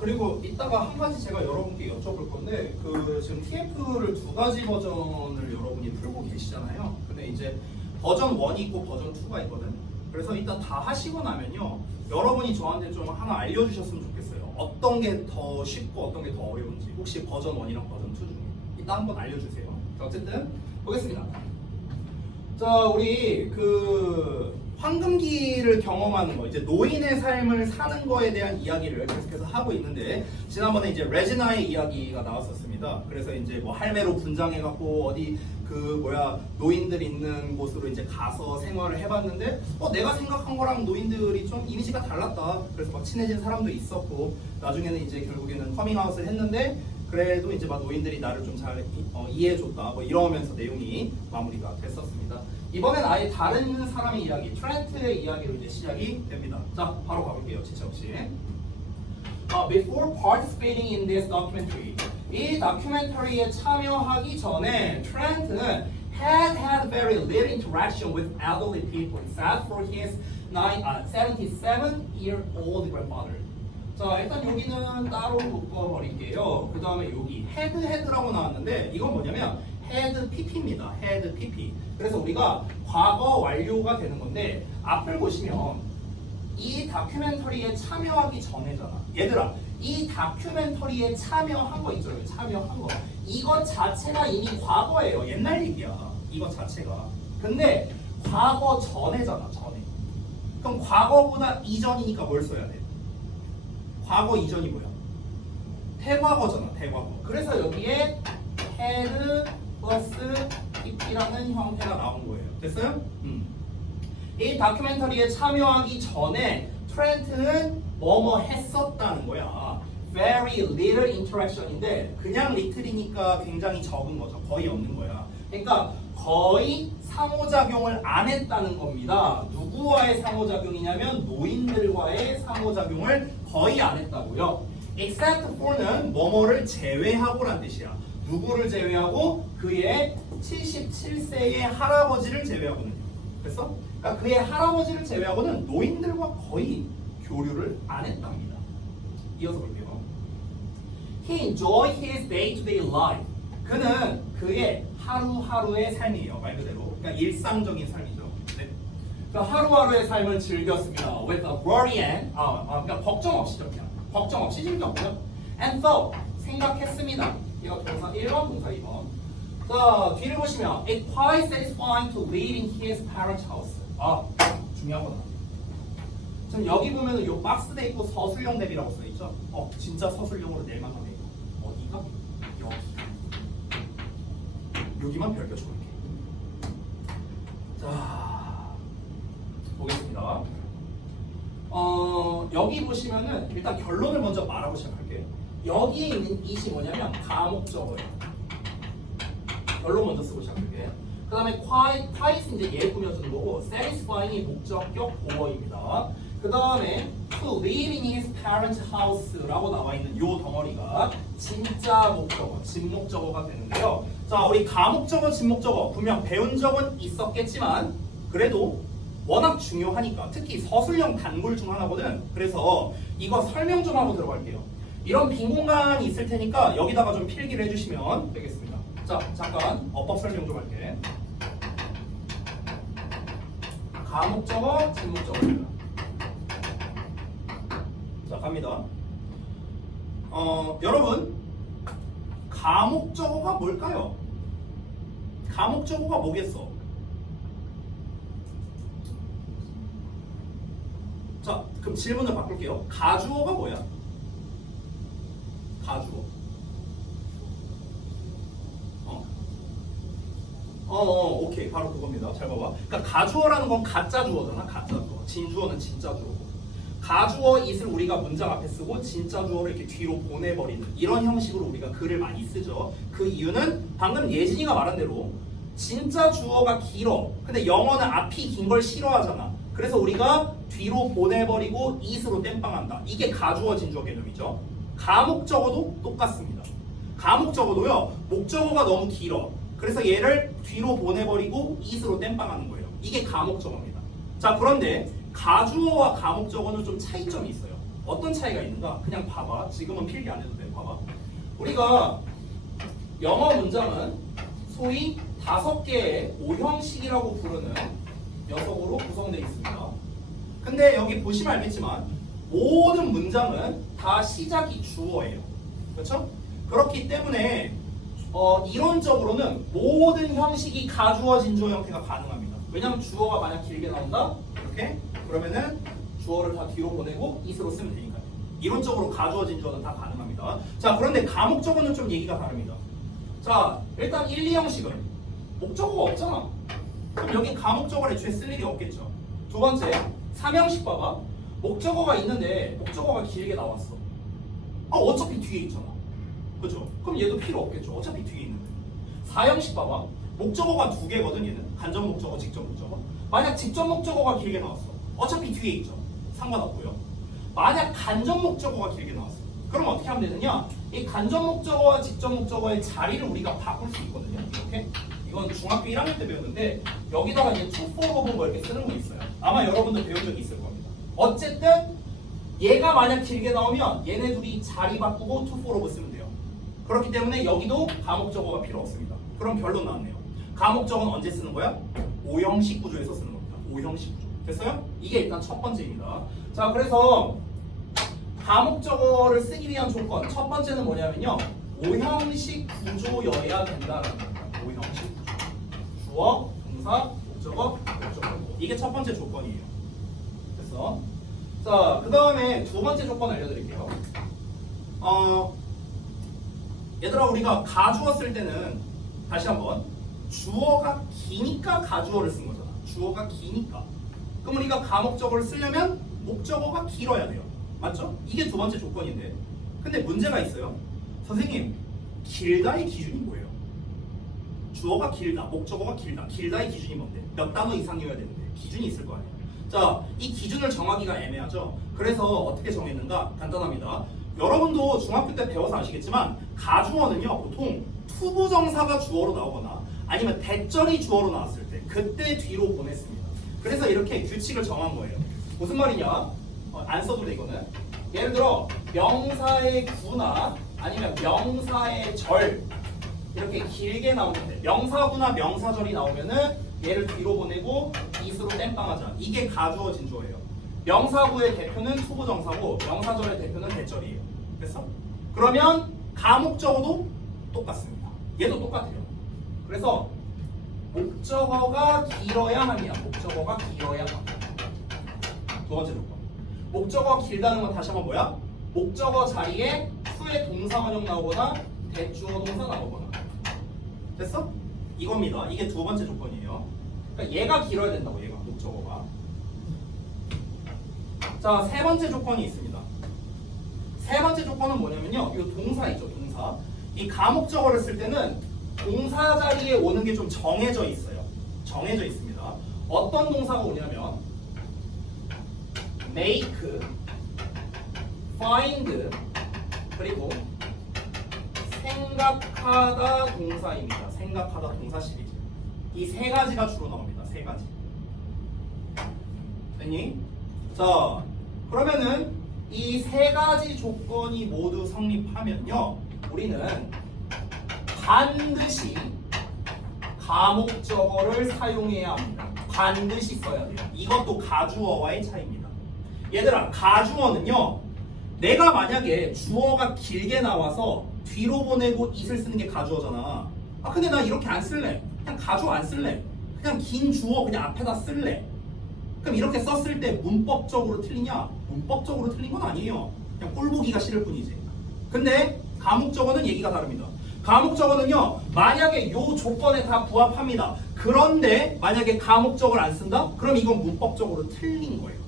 그리고 이따가 한 가지 제가 여러분께 여쭤볼 건데 지금 TF를 두 가지 버전을 여러분이 풀고 계시잖아요. 근데 이제 버전 1이 있고 버전 2가 있거든. 그래서 일단 다 하시고 나면요, 여러분이 저한테 좀 하나 알려주셨으면 좋겠어요. 어떤 게 더 쉽고 어떤 게 더 어려운지. 혹시 버전 1이랑 버전 2 중에 일단 한번 알려주세요. 자, 어쨌든 보겠습니다. 자, 우리 황금기를 경험하는 거, 이제 노인의 삶을 사는 거에 대한 이야기를 계속해서 하고 있는데, 지난번에 이제 레지나의 이야기가 나왔었습니다. 그래서 이제 뭐 할매로 분장해갖고 어디 노인들 있는 곳으로 이제 가서 생활을 해봤는데, 내가 생각한 거랑 노인들이 좀 이미지가 달랐다. 그래서 막 친해진 사람도 있었고, 나중에는 이제 결국에는 커밍아웃을 했는데, 그래도 이제 막 노인들이 나를 좀 잘 이해해줬다. 뭐 이러면서 내용이 마무리가 됐었습니다. 이번엔 아예 다른 사람의 이야기, 트렌트의 이야기로 이제 시작이 됩니다. 자, 바로 가볼게요. 지체 없이. Before participating in this documentary, 이 다큐멘터리에 참여하기 전에 트렌트는 had very little interaction with elderly people, except for his 77-year-old grandfather. 자, 일단 여기는 따로 묶어버릴게요. 그 다음에 여기 헤드라고 나왔는데, 이건 뭐냐면 헤드 PP입니다. 헤드 PP. 그래서 우리가 과거 완료가 되는 건데, 앞을 보시면 이 다큐멘터리에 참여하기 전에잖아. 얘들아, 이 다큐멘터리에 참여한 거 있죠? 참여한 거. 이것 자체가 이미 과거예요. 옛날 얘기야. 이것 자체가. 근데 과거 전에잖아. 전에. 그럼 과거보다 이전이니까 뭘 써야 돼? 과거 이전이 뭐야? 대과거잖아. 대과거. 그래서 여기에 had 플러스 PP라는 형태가 나온 거예요. 됐어요? 이 다큐멘터리에 참여하기 전에 트렌트는 뭐뭐 했었다는 거야. Very little interaction인데, 그냥 little이니까 굉장히 적은 거죠. 거의 없는 거야. 그러니까 거의 상호작용을 안 했다는 겁니다. 누구와의 상호작용이냐면 노인들과의 상호작용을 거의 안 했다고요. Except for는 뭐뭐를 제외하고란 뜻이야. 누구를 제외하고? 그의 77세의 할아버지를 제외하고는요. 됐어? 그러니까 그의 할아버지를 제외하고는 노인들과 거의 교류를 안 했답니다. 이어서 볼게요. He enjoyed his day-to-day life. 그는 그의 하루하루의 삶이에요. 말 그대로. 그러니까 일상적인 삶이죠. 네. 그러니까 하루하루의 삶을 즐겼습니다. With a worry and 그러니까 걱정 없이죠. 그냥 걱정 없이 즐겼고요. And so 생각했습니다. 이거 동사 1번, 동사 2번. 자, 뒤를 보시면 It's quite satisfying to live in his parents' house. 중요한 거다. 지금 여기 보면은 요 박스 돼 있고 서술형 대비라고 써 있죠. 진짜 서술형으로 낼만 하네. 어디가? 여기만 별표 쳐볼게. 자, 보겠습니다. 여기 보시면은 일단 결론을 먼저 말하고 시작할게요. 여기에 있는 it이 뭐냐면 가목적어예요. 결론 먼저 쓰고 시작할게요. 그 다음에 quite은 이제 얘 꾸며주는 거고, satisfying이 목적격 보어입니다. 그 다음에 to live in his parents' house라고 나와 있는 요 덩어리가 진짜 목적어, 진목적어가 되는데요. 자, 우리 가목적어, 진목적어 분명 배운 적은 있었겠지만 그래도 워낙 중요하니까, 특히 서술형 단골 중 하나거든. 그래서 이거 설명 좀 하고 들어갈게요. 이런 빈 공간이 있을 테니까 여기다가 좀 필기를 해주시면 되겠습니다. 자, 잠깐 어법 설명 좀 할게. 가목적어, 진목적어입니다. 자, 갑니다. 여러분, 가목적어가 뭘까요? 가목적어가 뭐겠어? 자, 그럼 질문을 바꿀게요. 가주어가 뭐야? 가주어. 오케이. 바로 그겁니다. 잘 봐봐. 그러니까 가주어라는 건 가짜 주어잖아. 가짜 주어. 진주어는 진짜 주어고. 가주어 it을 우리가 문장 앞에 쓰고 진짜 주어를 이렇게 뒤로 보내버리는 이런 형식으로 우리가 글을 많이 쓰죠. 그 이유는 방금 예진이가 말한 대로 진짜 주어가 길어. 근데 영어는 앞이 긴 걸 싫어하잖아. 그래서 우리가 뒤로 보내버리고 it으로 땜빵한다. 이게 가주어 진주어 개념이죠. 가목적어도 똑같습니다. 가목적어도요, 목적어가 너무 길어. 그래서 얘를 뒤로 보내버리고 it으로 땜빵하는 거예요. 이게 가목적어입니다. 자, 그런데 가주어와 가목적어는 좀 차이점이 있어요. 어떤 차이가 있는가? 그냥 봐봐. 지금은 필기 안 해도 돼. 봐봐. 우리가 영어 문장은 소위 5개의 오형식이라고 부르는 녀석으로 구성되어 있습니다. 근데 여기 보시면 알겠지만 모든 문장은 다 시작이 주어예요. 그렇죠? 그렇기 때문에 이론적으로는 모든 형식이 가주어 진주어 형태가 가능합니다. 왜냐하면 주어가 만약 길게 나온다? 이렇게? 그러면은 주어를 다 뒤로 보내고 is로 쓰면 되니까요. 이론적으로 가주어 진주어는 다 가능합니다. 자, 그런데 가목적어는 좀 얘기가 다릅니다. 자, 일단 1, 2형식은 목적어가 없잖아. 그럼 여기 가목적어를 애초에 쓸 일이 없겠죠. 두 번째, 3형식 봐봐. 목적어가 있는데 목적어가 길게 나왔어. 어차피 뒤에 있잖아. 그죠? 그럼 얘도 필요 없겠죠. 어차피 뒤에 있는데. 4형식 봐봐. 목적어가 2개거든 얘는. 간접 목적어, 직접 목적어. 만약 직접 목적어가 길게 나왔어. 어차피 뒤에 있죠. 상관없고요. 만약 간접 목적어가 길게 나왔어. 그럼 어떻게 하면 되느냐? 이 간접 목적어와 직접 목적어의 자리를 우리가 바꿀 수 있거든요. 이렇게. 이건 중학교 1학년 때 배웠는데 여기다가 이제 to for 뭐 이렇게 쓰는 거 있어요. 아마 여러분도 배운 적이 있을 겁니다. 어쨌든 얘가 만약 길게 나오면 얘네 둘이 자리 바꾸고 to for 쓰면 돼요. 그렇기 때문에 여기도 가목적어가 필요 없습니다. 그럼 결론 나왔네요. 가목적어는 언제 쓰는 거야? 5형식 구조에서 쓰는 겁니다. 5형식 구조. 됐어요? 이게 일단 첫 번째입니다. 자, 그래서 가목적어를 쓰기 위한 조건 첫 번째는 뭐냐면요. 5형식 구조여야 된다라는 겁니다. 5형식 구조. 주어, 동사, 목적어, 목적어. 이게 첫 번째 조건이에요. 됐어? 자, 그 다음에 두 번째 조건 알려드릴게요. 얘들아, 우리가 가주어 쓸 때는 다시 한번 주어가 기니까 가주어를 쓴 거잖아. 주어가 기니까. 그럼 우리가 가목적어를 쓰려면 목적어가 길어야 돼요. 맞죠? 이게 두 번째 조건인데. 근데 문제가 있어요. 선생님, 길다의 기준이 뭐예요? 주어가 길다, 목적어가 길다. 길다의 기준이 뭔데? 몇 단어 이상이어야 되는데 기준이 있을 거 아니에요. 자, 이 기준을 정하기가 애매하죠. 그래서 어떻게 정했는가? 간단합니다. 여러분도 중학교 때 배워서 아시겠지만 가주어는요 보통 투부정사가 주어로 나오거나 아니면 대절이 주어로 나왔을 때 그때 뒤로 보냈습니다. 그래서 이렇게 규칙을 정한 거예요. 무슨 말이냐? 안 써도 돼 이거는. 예를 들어 명사의 구나 아니면 명사의 절 이렇게 길게 나오는데 명사구나 명사절이 나오면은 얘를 뒤로 보내고 is로 땜빵하자. 이게 가주어 진주어예요. 명사구의 대표는 투부정사고 명사절의 대표는 대절이에요. 됐어? 그러면 가목적어도 똑같습니다. 얘도 똑같아요. 그래서 목적어가 길어야 합니다. 목적어가 길어야 합니다. 두 번째 조건. 목적어가 길다는 건 다시 한번 뭐야? 목적어 자리에 후에 동사원형 나오거나 대주어 동사 나오거나. 됐어? 이겁니다. 이게 두 번째 조건이에요. 그러니까 얘가 길어야 된다고, 얘가 목적어가. 자, 세 번째 조건이 있습니다. 세 번째 조건은 뭐냐면요. 이 동사 있죠, 동사. 이 가목적어를 쓸 때는 동사 자리에 오는 게 좀 정해져 있어요. 정해져 있습니다. 어떤 동사가 오냐면 make, find, 그리고 생각하다 동사입니다. 생각하다 동사 시리즈. 이 세 가지가 주로 나옵니다. 세 가지. 됐니? 자, 그러면은 이 세 가지 조건이 모두 성립하면요, 우리는 반드시 가목적어를 사용해야 합니다. 반드시 써야 돼요. 이것도 가주어와의 차이입니다. 얘들아, 가주어는요, 내가 만약에 주어가 길게 나와서 뒤로 보내고 it을 쓰는 게 가주어잖아. 근데 나 이렇게 안 쓸래. 그냥 가주어 안 쓸래. 그냥 긴 주어 그냥 앞에다 쓸래. 그럼 이렇게 썼을 때 문법적으로 틀리냐? 문법적으로 틀린 건 아니에요. 그냥 꼴 보기가 싫을 뿐이지. 근데 가목적어는 얘기가 다릅니다. 가목적어는요, 만약에 요 조건에 다 부합합니다. 그런데 만약에 가목적어를 안 쓴다? 그럼 이건 문법적으로 틀린 거예요.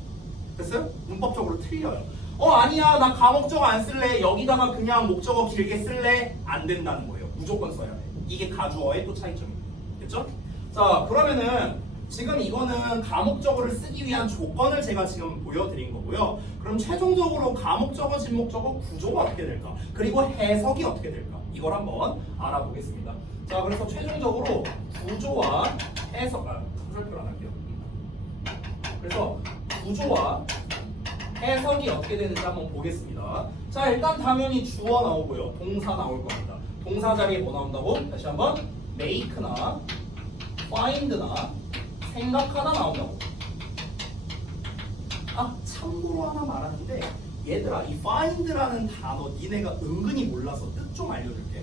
됐어요? 문법적으로 틀려요. 아니야, 나 가목적어 안 쓸래. 여기다가 그냥 목적어 길게 쓸래. 안 된다는 거예요. 무조건 써야 돼. 이게 가주어의 또 차이점입니다. 됐죠? 자, 그러면은 지금 이거는 가목적어를 쓰기 위한 조건을 제가 지금 보여드린 거고요. 그럼 최종적으로 가목적어, 진목적어 구조가 어떻게 될까? 그리고 해석이 어떻게 될까? 이걸 한번 알아보겠습니다. 자, 그래서 최종적으로 구조와 해석, 구절표를 안 할게요. 그래서 구조와 해석이 어떻게 되는지 한번 보겠습니다. 자, 일단 당연히 주어 나오고요. 동사 나올 겁니다. 동사 자리에 뭐 나온다고? 다시 한번 make나 find나 생각하다 나온다고. 아, 참고로 하나 말하는데 얘들아, 이 find라는 단어 니네가 은근히 몰라서 뜻 좀 알려줄게.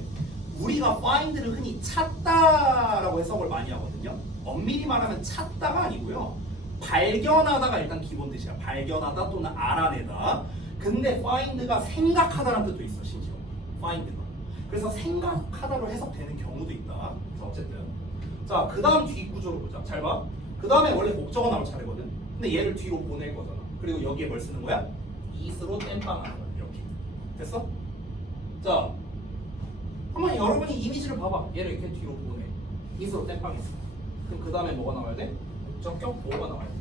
우리가 find를 흔히 찾다라고 해석을 많이 하거든요. 엄밀히 말하면 찾다가 아니고요. 발견하다가 일단 기본 뜻이야. 발견하다 또는 알아내다. 근데 find가 생각하다라는 뜻도 있어, 심지어. find가. 그래서 생각하다로 해석되는 경우도 있다. 그래서 어쨌든. 자, 그 다음 뒷구조를 보자. 잘 봐. 그 다음에 원래 목적어 나올 차례거든. 근데 얘를 뒤로 보낼 거잖아. 그리고 여기에 뭘 쓰는 거야? is로 땜빵하는 거야. 이렇게. 됐어? 자, 한번 여러분이 이미지를 봐봐. 얘를 이렇게 뒤로 보내. is로 땜빵했어. 그럼 그 다음에 뭐가 나와야 돼? 목적격 보호가 나와야 돼.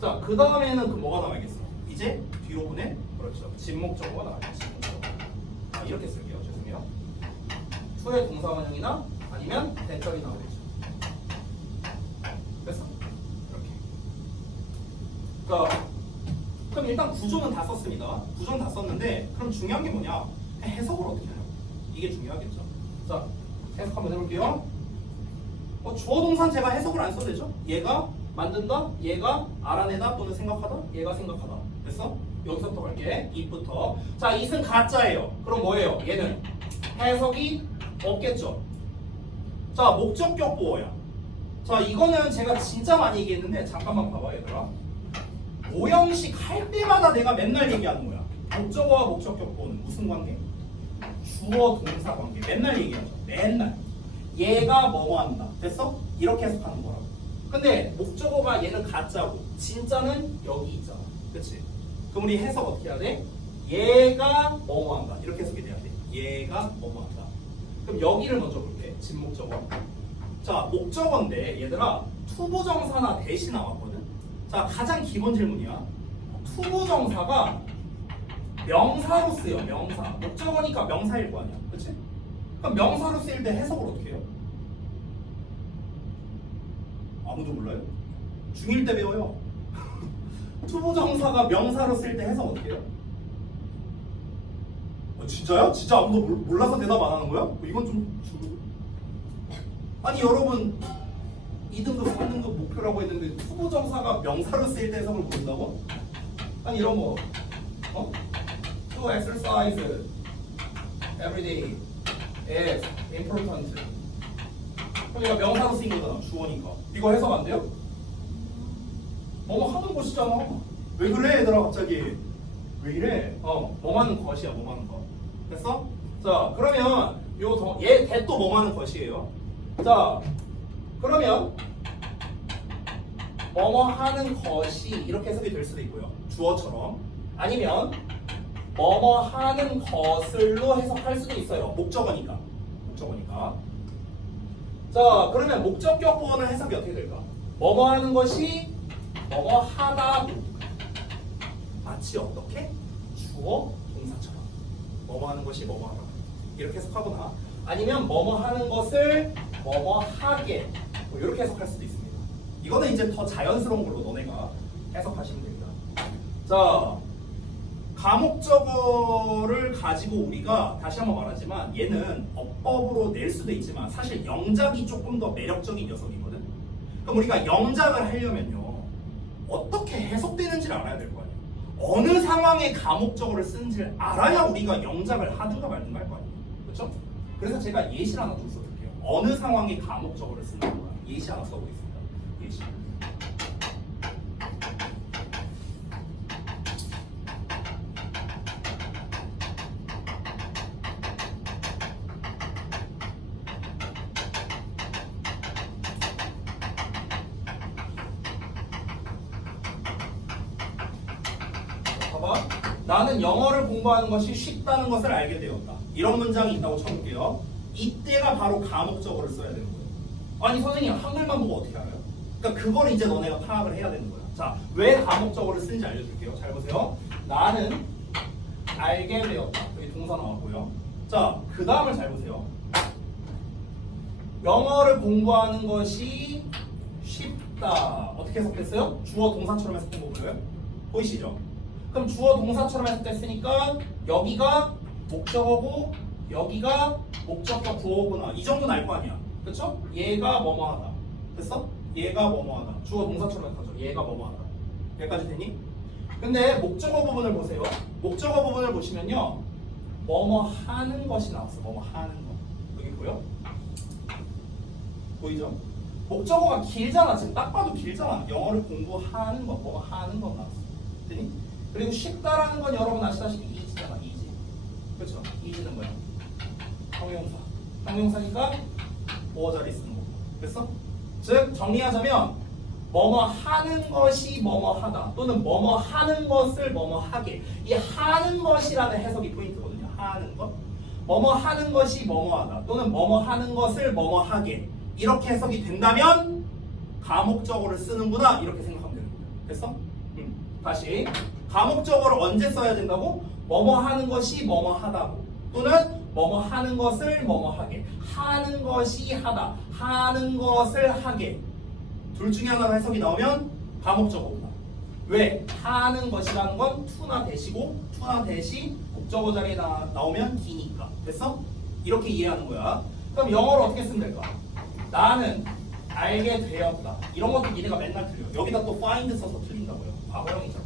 자, 그 다음에는 그 뭐가 나와야겠어? 이제 뒤로 보내? 그렇죠. 진목적어가 나와야 돼. 진목적어. 아, 이렇게 쓸게요. 죄송해요. 투의 동사원형이나 아니면 대절이 나오겠죠. 됐어? 이렇게. 자, 그럼 일단 구조는 다 썼습니다. 구조는 다 썼는데 그럼 중요한 게 뭐냐? 해석을 어떻게 하냐고. 이게 중요하겠죠. 자, 해석 한번 해볼게요. 주어 동사는 제가 해석을 안 써도 되죠? 얘가 만든다, 얘가 알아내다 또는 생각하다, 얘가 생각하다. 됐어? 여기서부터 갈게. it부터. 자, it은 가짜예요. 그럼 뭐예요? 얘는 해석이 없겠죠. 자, 목적격 보어야. 자, 이거는 제가 진짜 많이 얘기했는데 잠깐만 봐봐 얘들아. 오형식 할 때마다 내가 맨날 얘기하는 거야. 목적어와 목적격 보어는 무슨 관계? 주어 동사 관계. 맨날 얘기하죠. 맨날. 얘가 뭐뭐 한다. 됐어? 이렇게 해석하는 거라고. 근데 목적어가 얘는 가짜고 진짜는 여기 있잖아. 그치? 그럼 우리 해석 어떻게 해야 돼? 얘가 뭐뭐 한다. 이렇게 해석이 돼야 돼. 얘가 뭐뭐 한다. 그럼 여기를 먼저 볼게. 진목적어. 자, 목적어인데 얘들아 투부정사나 대시 나왔거든. 자, 가장 기본 질문이야. 투부정사가 명사로 쓰여. 명사. 목적어니까 명사일 거 아니야. 그치? 그럼 명사로 쓰일 때 해석을 어떻게 해요? 아무도 몰라요? 중1 때 배워요. 투부정사가 명사로 쓰일 때 해석 어떻게 해요? 진짜요? 진짜 아무도 몰라서 대답 안 하는 거야? 이건 좀 아니 여러분 2등급 3등급 목표라고 했는데 투부정사가 명사로 쓰일 때 해석을 모른다고? 아니 이런 거 To exercise every day is important. 그럼 얘가 명사로 쓰인 거잖아. 주어니까. 이거 해석 안 돼요? 뭐뭐 하는 것이잖아. 왜 그래 얘들아 갑자기. 왜 이래? 뭐 하는 것이야. 뭐 하는 것. 됐어? 자, 그러면 얘 대또 뭐 하는 것이에요. 자, 그러면 뭐뭐 하는 것이 이렇게 해석이 될 수도 있고요. 주어처럼. 아니면 뭐뭐 하는 것을로 해석할 수도 있어요. 목적어니까. 목적어니까. 자, 그러면 목적격 보어는 해석이 어떻게 될까? 뭐뭐 하는 것이 뭐뭐 하다. 마치 어떻게? 주어 동사처럼. 뭐뭐 하는 것이 뭐뭐 하다. 이렇게 해석하거나 아니면 뭐뭐 하는 것을 뭐뭐 하게 뭐 이렇게 해석할 수도 있습니다. 이거는 이제 더 자연스러운 걸로 너네가 해석하시면 됩니다. 자, 가목적어를 가지고 우리가 다시 한번 말하지만 얘는 어법으로 낼 수도 있지만 사실 영작이 조금 더 매력적인 녀석이거든. 그럼 우리가 영작을 하려면요 어떻게 해석되는지를 알아야 될 거 아니에요. 어느 상황에 가목적어를 쓰는지를 알아야 우리가 영작을 하든가 말든가 할 거 아니에요. 그렇죠? 그래서 제가 예시를 하나 좀 써볼게요. 어느 상황에 가목적어를 쓰는 거야. 예시 하나 써보겠습니다. 예시. 봐봐. 나는 영어를 공부하는 것이 쉽다는 것을 알게 되었다. 이런 문장이 있다고 쳐볼게요. 이때가 바로 가목적어를 써야 되는 거예요. 아니 선생님 한글만 보고 어떻게 알아요? 그러니까 그걸 이제 너네가 파악을 해야 되는 거야. 자, 왜 가목적어를 쓰는지 알려줄게요. 잘 보세요. 나는 알게 되었다. 여기 동사 나왔고요. 자, 그 다음을 잘 보세요. 영어를 공부하는 것이 쉽다. 어떻게 해석했어요? 주어 동사처럼 해석한 거 보여요? 보이시죠? 그럼 주어 동사처럼 했으니까 여기가 목적어고 여기가 목적격 구어구나. 이 정도는 알 거 아니야. 그쵸? 얘가 뭐뭐하다. 됐어? 얘가 뭐뭐하다. 주어 동사처럼 했죠. 얘가 뭐뭐하다. 여기까지 되니? 근데 목적어 부분을 보세요. 목적어 부분을 보시면요. 뭐뭐 하는 것이 나왔어. 뭐뭐 하는 거. 여기 보여? 보이죠? 목적어가 길잖아. 지금 딱 봐도 길잖아. 영어를 공부하는 거, 뭐뭐 하는 거 나왔어. 되니? 그리고 쉽다라는 건 여러분 아시다시피 easy잖아. easy. 그렇죠? easy는 뭐야? 형용사. 형용사니까 보어 자리 쓰는 거고. 됐어? 즉 정리하자면 뭐뭐 하는 것이 뭐뭐 하다 또는 뭐뭐 하는 것을 뭐뭐 하게. 이 하는 것이라는 해석이 포인트거든요. 하는 것. 뭐뭐 하는 것이 뭐뭐 하다 또는 뭐뭐 하는 것을 뭐뭐 하게. 이렇게 해석이 된다면 가목적어를 쓰는구나 이렇게 생각하면 되는 거예요. 됐어? 다시 가목적어를 언제 써야 된다고? 뭐뭐 하는 것이 뭐뭐 하다고 또는 뭐뭐 하는 것을 뭐뭐 하게. 하는 것이 하다. 하는 것을 하게. 둘 중에 하나로 해석이 나오면 가목적어구나. 왜? 하는 것이라는 건 to나 대시고 to나 대시 목적어 자리에 나오면 기니까. 됐어? 이렇게 이해하는 거야. 그럼 영어로 어떻게 쓰면 될까? 나는 알게 되었다. 이런 것도 니네가 맨날 틀려. 여기다 또 find 써서 틀린다고요. 과거형이잖아.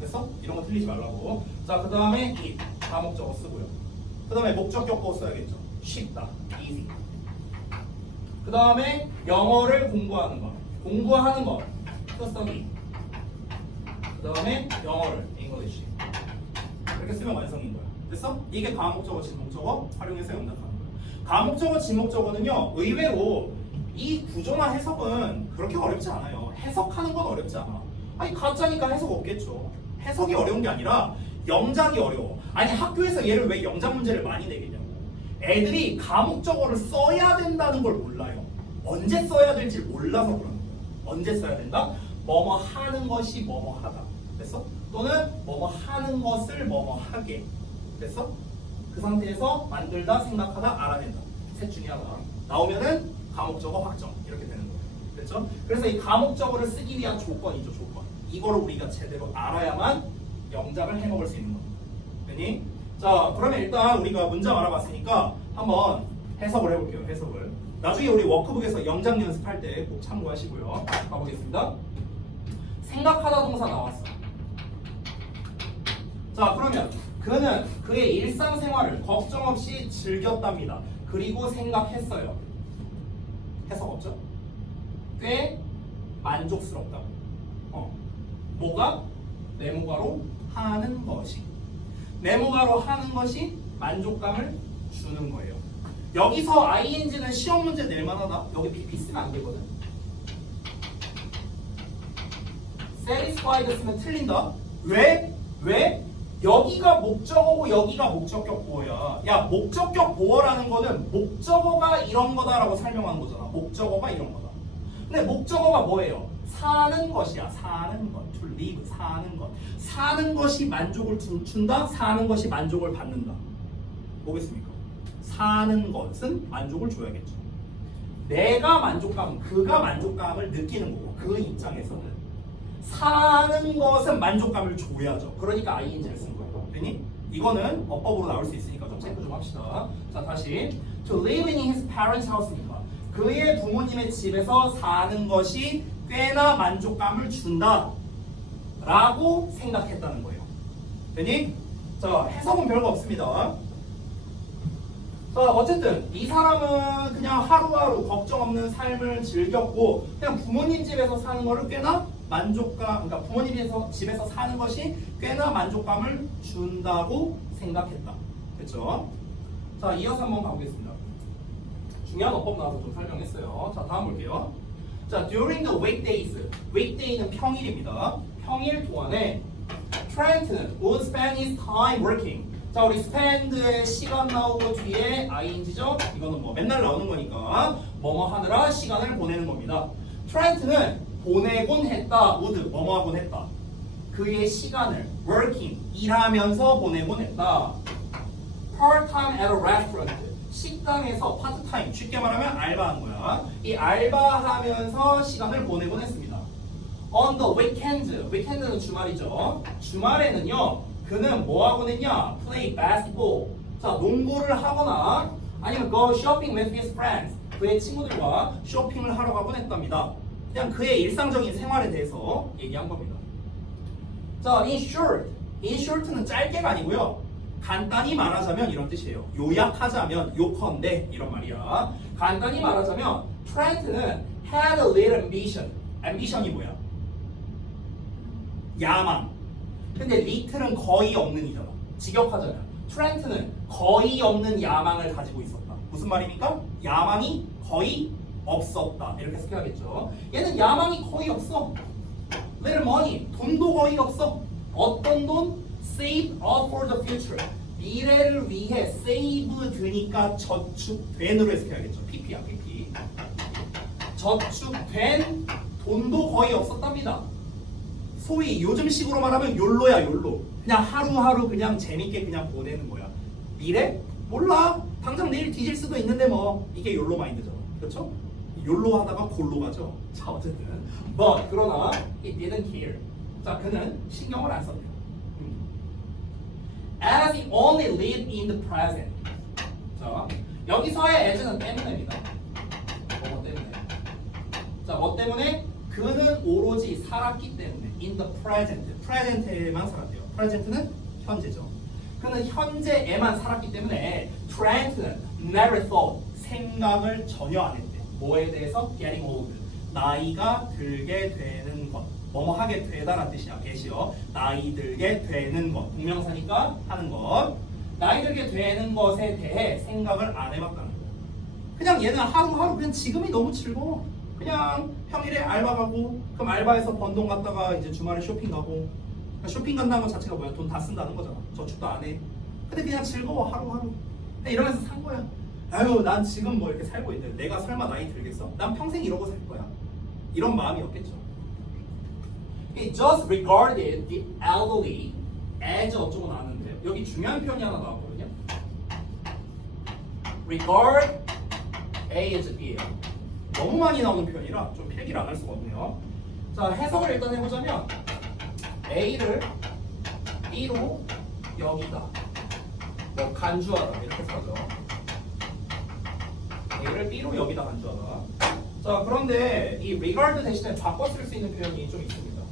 됐어? 이런 거 틀리지 말라고. 자, 그 다음에 이 가목적어 쓰고요. 그 다음에 목적격 보어 써야겠죠. 쉽다. easy. 그 다음에 영어를 공부하는 거. 공부하는 거. to study. 그 다음에 영어를 English. 이렇게 쓰면 완성인 거야. 됐어? 이게 가목적어, 진목적어 활용해서 연락하는 거야. 가목적어, 진목적어는요. 의외로 이 구조나 해석은 그렇게 어렵지 않아요. 해석하는 건 어렵지 않아. 아니 가짜니까 해석 없겠죠. 해석이 어려운 게 아니라 영작이 어려워. 아니 학교에서 얘를 왜 영작 문제를 많이 내겠냐고. 애들이 가목적어를 써야 된다는 걸 몰라요. 언제 써야 될지 몰라서 그러는 거예요. 언제 써야 된다? 뭐뭐 하는 것이 뭐뭐 하다. 됐어? 또는 뭐뭐 하는 것을 뭐뭐 하게. 됐어? 그 상태에서 만들다, 생각하다, 알아낸다. 셋 중에 하나 나오면은 가목적어 확정. 이렇게 되는 거예요. 됐죠? 그래서 이 가목적어를 쓰기 위한 조건이죠. 조건. 이거를 우리가 제대로 알아야만 영작을 해먹을 수 있는 겁니다. 됐니? 자, 그러면 일단 우리가 문장 알아봤으니까 한번 해석을 해볼게요. 해석을. 나중에 우리 워크북에서 영작 연습할 때 꼭 참고하시고요. 가보겠습니다. 생각하다 동사 나왔어. 자, 그러면 그는 그의 일상생활을 걱정 없이 즐겼답니다. 그리고 생각했어요. 해석 없죠? 꽤 만족스럽다고. 뭐가? 네모가로 하는 것이. 네모가로 하는 것이 만족감을 주는 거예요. 여기서 ing는 시험 문제 낼 만하다. 여기 pp 쓰면 안 되거든. satisfied 쓰면 틀린다. 왜? 왜? 여기가 목적어고 여기가 목적격 보어야. 야, 목적격 보어라는 거는 목적어가 이런 거다라고 설명하는 거잖아. 목적어가 이런 거다. 근데 목적어가 뭐예요? 사는 것이야. 사는 것. to live. 사는 것. 사는 것이 만족을 준다. 사는 것이 만족을 받는다. 뭐겠습니까? 사는 것은 만족을 줘야겠죠. 내가 만족감, 그가 만족감을 느끼는 거고 그 입장에서는 사는 것은 만족감을 줘야죠. 그러니까 ing를 쓴 거예요. 되니? 이거는 어법으로 나올 수 있으니까 좀 체크 좀 합시다. 자, 다시 to live in his parents' house니까 그의 부모님의 집에서 사는 것이 꽤나 만족감을 준다 라고 생각했다는 거예요. 되니? 자, 해석은 별거 없습니다. 자, 어쨌든 이 사람은 그냥 하루하루 걱정 없는 삶을 즐겼고 그냥 부모님 집에서 사는 거를 꽤나 만족감, 그러니까 부모님 집에서 사는 것이 꽤나 만족감을 준다고 생각했다. 됐죠? 자, 이어서 한번 가보겠습니다. 중요한 어법 나와서 좀 설명했어요. 자, 다음 볼게요. 자, during the weekdays. weekday는 평일입니다. 평일 동안에 Trent는 would spend his time working. 자, 우리 spend의 시간 나오고 뒤에 ing죠? 이거는 뭐 맨날 나오는 거니까 뭐뭐 하느라 시간을 보내는 겁니다. Trent는 보내곤 했다. would 뭐뭐 하곤 했다. 그의 시간을 working 일하면서 보내곤 했다. part-time at a restaurant 식당에서 파트타임 쉽게 말하면 알바하는 거야. 이 알바하면서 시간을 보내곤 했습니다. On the weekends. weekend는 주말이죠. 주말에는요. 그는 뭐 하고 냈냐? Play basketball. 자, 농구를 하거나 아니면 go shopping with his friends. 그의 친구들과 쇼핑을 하러 가곤 했답니다. 그냥 그의 일상적인 생활에 대해서 얘기한 겁니다. 자, in short. in short는 짧게가 아니고요. 간단히 말하자면 이런 뜻이에요. 요약하자면 요컨대 이런 말이야. 간단히 말하자면 Trent는 had a little ambition. ambition이 뭐야? 야망. 근데 little은 거의 없는 이잖아. 직역하자면 Trent는 거의 없는 야망을 가지고 있었다. 무슨 말입니까? 야망이 거의 없었다. 이렇게 해석해야겠죠. 얘는 야망이 거의 없어. little money. 돈도 거의 없어. 어떤 돈? Save up for the future. 미래를 위해 save 드니까 저축된으로 해석해야겠죠. PP야, PP. 저축된 돈도 거의 없었답니다. 소위 요즘식으로 말하면 욜로야, 욜로. 그냥 하루하루 그냥 재밌게 그냥 보내는 거야. 미래? 몰라. 당장 내일 뒤질 수도 있는데 뭐. 이게 욜로 마인드잖아. 그렇죠? 욜로 하다가 골로 가죠. 자, 어쨌든. But, 그러나 he didn't care. 자, 그는 신경을 안 썼네요. As he only lived in the present. 자, 여기서의 as는 때문에입니다. 뭐 때문에? 자, 뭐 때문에? 그는 오로지 살았기 때문에. In the present. present에만 살았대요. present는 현재죠. 그는 현재에만 살았기 때문에 Trent는 never thought. 생각을 전혀 안 했대. 뭐에 대해서? Getting old. 나이가 들게 되는 것. 뭐뭐 하게 되다라는 뜻이야. get이요. 나이 들게 되는 것. 동명사니까 하는 것. 나이 들게 되는 것에 대해 생각을 안 해봤다는 거야. 그냥 얘는 하루하루 그냥 지금이 너무 즐거워. 그냥 평일에 알바 가고 그럼 알바에서 번 돈 갖다가 이제 주말에 쇼핑 가고 쇼핑 간다는 것 자체가 뭐야? 돈 다 쓴다는 거잖아. 저축도 안 해. 근데 그냥 즐거워 하루하루. 그냥 이러면서 산 거야. 아유 난 지금 뭐 이렇게 살고 있는데 내가 설마 나이 들겠어? 난 평생 이러고 살 거야. 이런 마음이었겠죠. He just regarded the elderly as 어쩌고 나왔는데 여기 중요한 표현이 하나 나왔거든요. regard as B예요. 너무 많이 나오는 표현이라 좀 필기를 안 할 수가 없네요. 자, 해석을 일단 해보자면 A를 B로 여기다 뭐 간주하다 이렇게 써죠. A를 B로 여기다 간주하다. 자, 그런데 이 regard 대신에 바꿔 쓸 수 있는 표현이 좀 있습니다.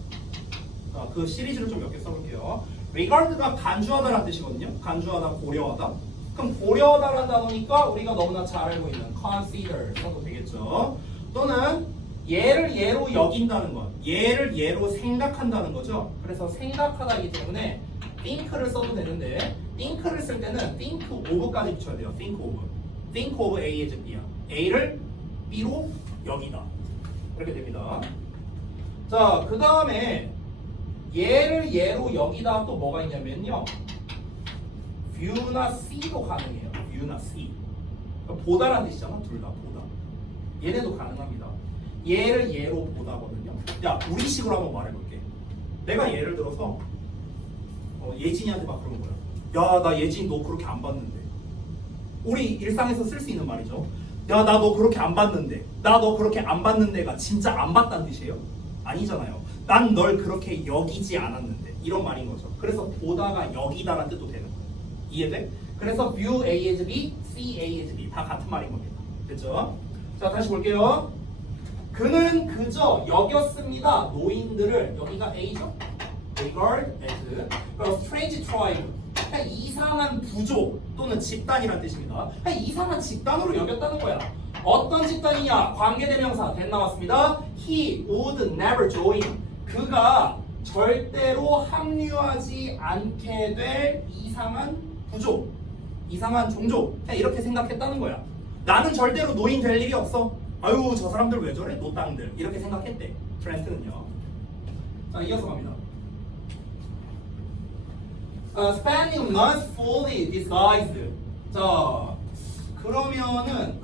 자, 그 시리즈를 좀 몇 개 써볼게요. regard가 간주하다라는 뜻이거든요. 간주하다, 고려하다. 그럼 고려하다라는 단어니까 우리가 너무나 잘 알고 있는 consider 써도 되겠죠. 또는 얘를 얘로 여긴다는 것, 얘를 얘로 생각한다는 거죠. 그래서 생각하다이기 때문에 think를 써도 되는데 think를 쓸 때는 think of까지 붙여야 돼요. think of. think of A as B야. A를 B로 여기다. 이렇게 됩니다. 자, 그 다음에 얘를 얘로 여기다 또 뭐가 있냐면요. view나 see도 가능해요. view나 see. 그러니까 보다라는 뜻이잖아. 둘 다 보다. 얘네도 가능합니다. 얘를 얘로 보다거든요. 야, 우리식으로 한번 말해볼게. 내가 예를 들어서 예진이한테 막 그런 거야. 야, 나 예진이 너 그렇게 안 봤는데. 우리 일상에서 쓸 수 있는 말이죠. 야, 나 너 그렇게 안 봤는데. 나 너 그렇게 안 봤는데가 진짜 안 봤다는 뜻이에요? 아니잖아요. 난 널 그렇게 여기지 않았는데. 이런 말인 거죠. 그래서 보다가 여기다라는 뜻도 되는 거예요. 이해돼? 그래서 view A as B, see A as B 다 같은 말인 겁니다. 됐죠? 자, 다시 볼게요. 그는 그저 여겼습니다. 노인들을 여기가 A죠? regard as 그리고 strange tribe 이상한 부족 또는 집단이란 뜻입니다. 이상한 집단으로 여겼다는 거야. 어떤 집단이냐? 관계대명사 된 나왔습니다. He would never join. 그가 절대로 합류하지 않게 될 이상한 부족, 이상한 종족 이렇게 생각했다는 거야. 나는 절대로 노인 될 일이 없어. 아유 저 사람들 왜 저래? 노땅들 이렇게 생각했대. 트렌트는요. 자, 이어서 갑니다. Spending months fully disguised. 자, 그러면은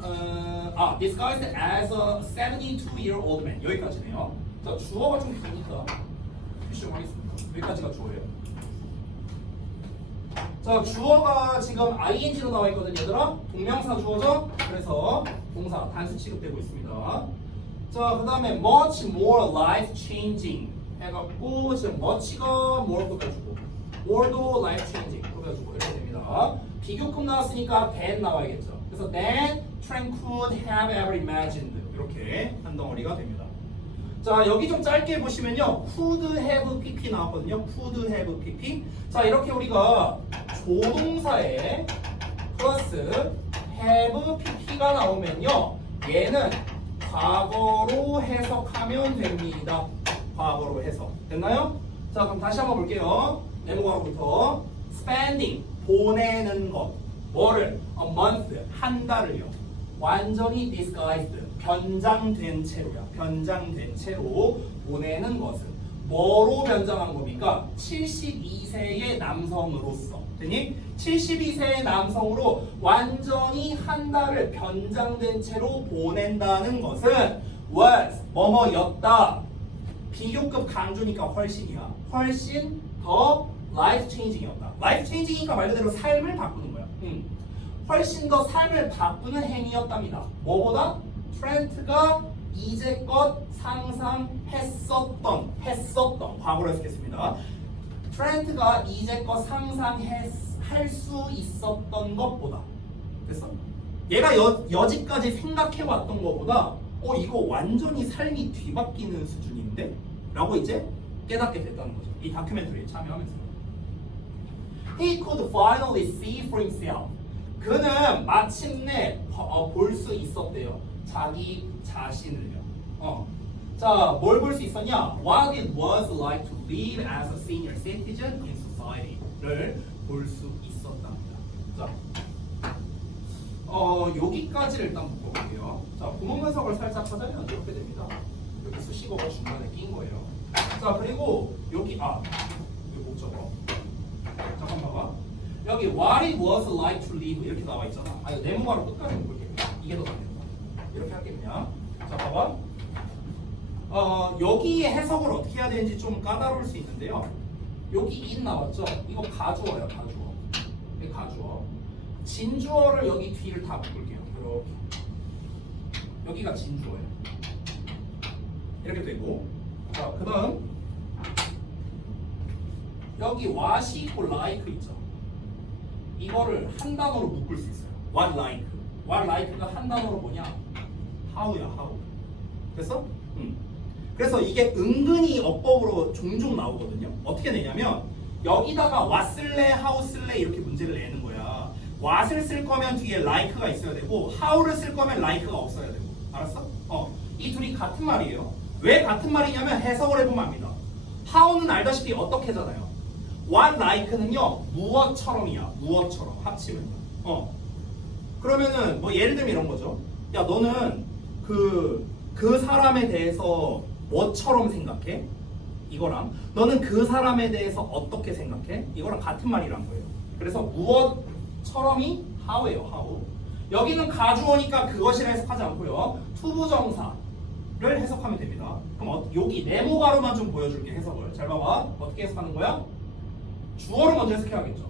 disguised as a 72-year-old man 여기까지네요. 자, 주어가 좀 기니까 하겠습니다. 여기까지가 주어예요. 자, 주어가 지금 ing로 나와 있거든요, 얘들아. 동명사 주어죠? 그래서 동사 단수 취급되고 있습니다. 자, 그 다음에 much more life changing 해갖고 지금 much가 more 꾸며주고 more도 life changing 꾸며주고 이렇게 됩니다. 비교급 나왔으니까 than 나와야겠죠. 그래서 than Trent could have ever imagined 이렇게 한 덩어리가 됩니다. 자, 여기 좀 짧게 보시면요. could have pp 나왔거든요. could have pp. 자, 이렇게 우리가 조동사에 플러스 have pp가 나오면요. 얘는 과거로 해석하면 됩니다. 과거로 해석. 됐나요? 자, 그럼 다시 한번 볼게요. 네모과로부터 spending, 보내는 것. 뭐를? a month, 한 달을요. 완전히 disguised, 변장된 채로야. 변장된 채로 보내는 것은 뭐로 변장한 겁니까? 72세의 남성으로서. 됐니? 72세의 남성으로 완전히 한 달을 변장된 채로 보낸다는 것은 was, 뭐뭐였다. 비교급 강조니까 훨씬이야. 훨씬 더 life changing이었다. life changing이니까 말 그대로 삶을 바꾸는 거야. 훨씬 더 삶을 바꾸는 행위였답니다. 뭐보다? 트렌트가 이제껏 상상했었던 과거로 해석했습니다. 트렌트가 이제껏 상상할 수 있었던 것보다. 됐어? 얘가 여지까지 생각해왔던 것보다 이거 완전히 삶이 뒤바뀌는 수준인데? 라고 이제 깨닫게 됐다는 거죠. 이 다큐멘터리에 참여하면서. He could finally see for himself. 그는 마침내 볼 수 있었대요. 자기 자신을요. 자, 뭘 볼 수 있었냐? What it was like to live as a senior citizen in society를 볼 수 있었답니다. 자, 여기까지를 일단 묶어볼게요. 자, 구문 분석을 살짝 하자면 이렇게 됩니다. 여기 수식어가 중간에 낀 거예요. 자, 그리고 여기 여기 목적어. 잠깐 봐봐. 여기 what it was like to live 이렇게 나와 있잖아. 이거 네모가로 끝까지 묶을게요. 이게 더 낫겠다. 이렇게 할게 그냥. 자, 봐봐. 여기에 해석을 어떻게 해야 되는지 좀 까다로울 수 있는데요. 여기 in 나왔죠? 이거 가주어예요, 가주어. 이게 가주어. 진주어를 여기 뒤를 다 묶을게요. 이렇게. 여기가 진주어예요. 이렇게 되고. 자, 그 다음. 여기 what이 있고 like 있죠? 이거를 한 단어로 묶을 수 있어요. what like. what like가 한 단어로 뭐냐? how야, how. 됐어? 그래서 이게 은근히 어법으로 종종 나오거든요. 어떻게 내냐면 여기다가 what 쓸래, how 쓸래 이렇게 문제를 내는 거야. what을 쓸 거면 뒤에 like가 있어야 되고 how를 쓸 거면 like가 없어야 되고. 알았어? 이 둘이 같은 말이에요. 왜 같은 말이냐면 해석을 해보면 압니다. how는 알다시피 어떻게잖아요. what like는요 무엇처럼이야. 무엇처럼 합치면. 그러면은 뭐 예를 들면 이런 거죠. 야, 너는 그 사람에 대해서 뭐처럼 생각해? 이거랑 너는 그 사람에 대해서 어떻게 생각해? 이거랑 같은 말이란 거예요. 그래서 무엇처럼이 how예요. how. 여기는 가주어니까 그것이라 해석하지 않고요. 투부정사를 해석하면 됩니다. 그럼 여기 네모가로만 좀 보여줄게. 해석을 잘 봐봐. 어떻게 해석하는 거야? 주어를 먼저 해석해야겠죠.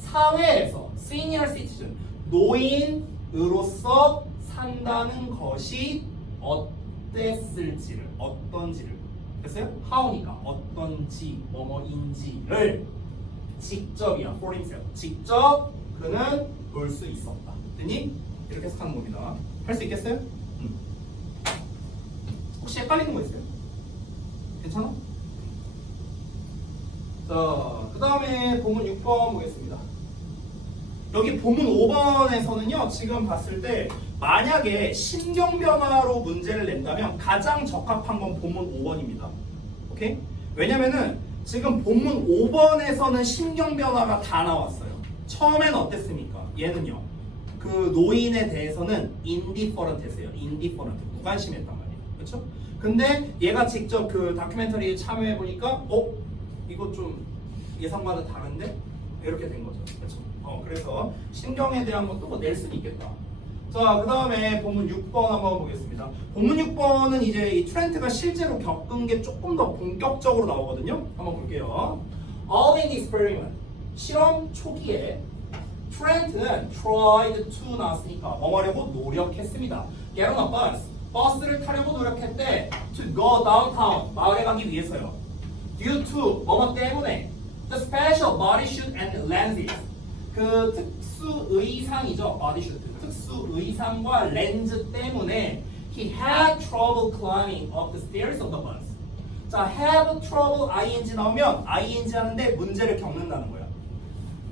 사회에서 senior citizen 노인으로서 산다는 것이 어땠을지를, 어떤지를. 됐어요? how니까 어떤지, 뭐뭐인지를 직접이야. for himself. 직접 그는 볼 수 있었다. 됐니? 이렇게 해석하는 겁니다. 할 수 있겠어요? 혹시 헷갈리는 거 있어요? 괜찮아? 자, 그 다음에 본문 6번 보겠습니다. 여기 본문 5번에서는요, 지금 봤을 때 만약에 신경변화로 문제를 낸다면 가장 적합한 건 본문 5번입니다. 오케이? 왜냐면은 지금 본문 5번에서는 신경변화가 다 나왔어요. 처음엔 어땠습니까? 얘는요, 그 노인에 대해서는 indifferent했어요. indifferent. 무관심했단 말이에요. 그렇죠? 근데 얘가 직접 그 다큐멘터리에 참여해보니까 이거 좀 예상과는 다른데? 이렇게 된 거죠. 그렇죠? 그래서 신경에 대한 것도 뭐 낼 수는 있겠다. 자, 그 다음에 본문 6번 한번 보겠습니다. 본문 6번은 이제 이 트렌트가 실제로 겪은 게 조금 더 본격적으로 나오거든요. 한번 볼게요. All in experiment. 실험 초기에 트렌트는 tried to 나왔으니까 뭐하려고 노력했습니다. Get on a bus. 버스를 타려고 노력했대. To go downtown. 마을에 가기 위해서요. Due to 뭐뭐 때문에. The special bodysuit and lenses. 그 특수 의상이죠. bodysuit. 특수 의상과 렌즈 때문에 he had trouble climbing up the stairs of the bus. 자, have trouble ing 나오면 ing 하는데 문제를 겪는다는 거야.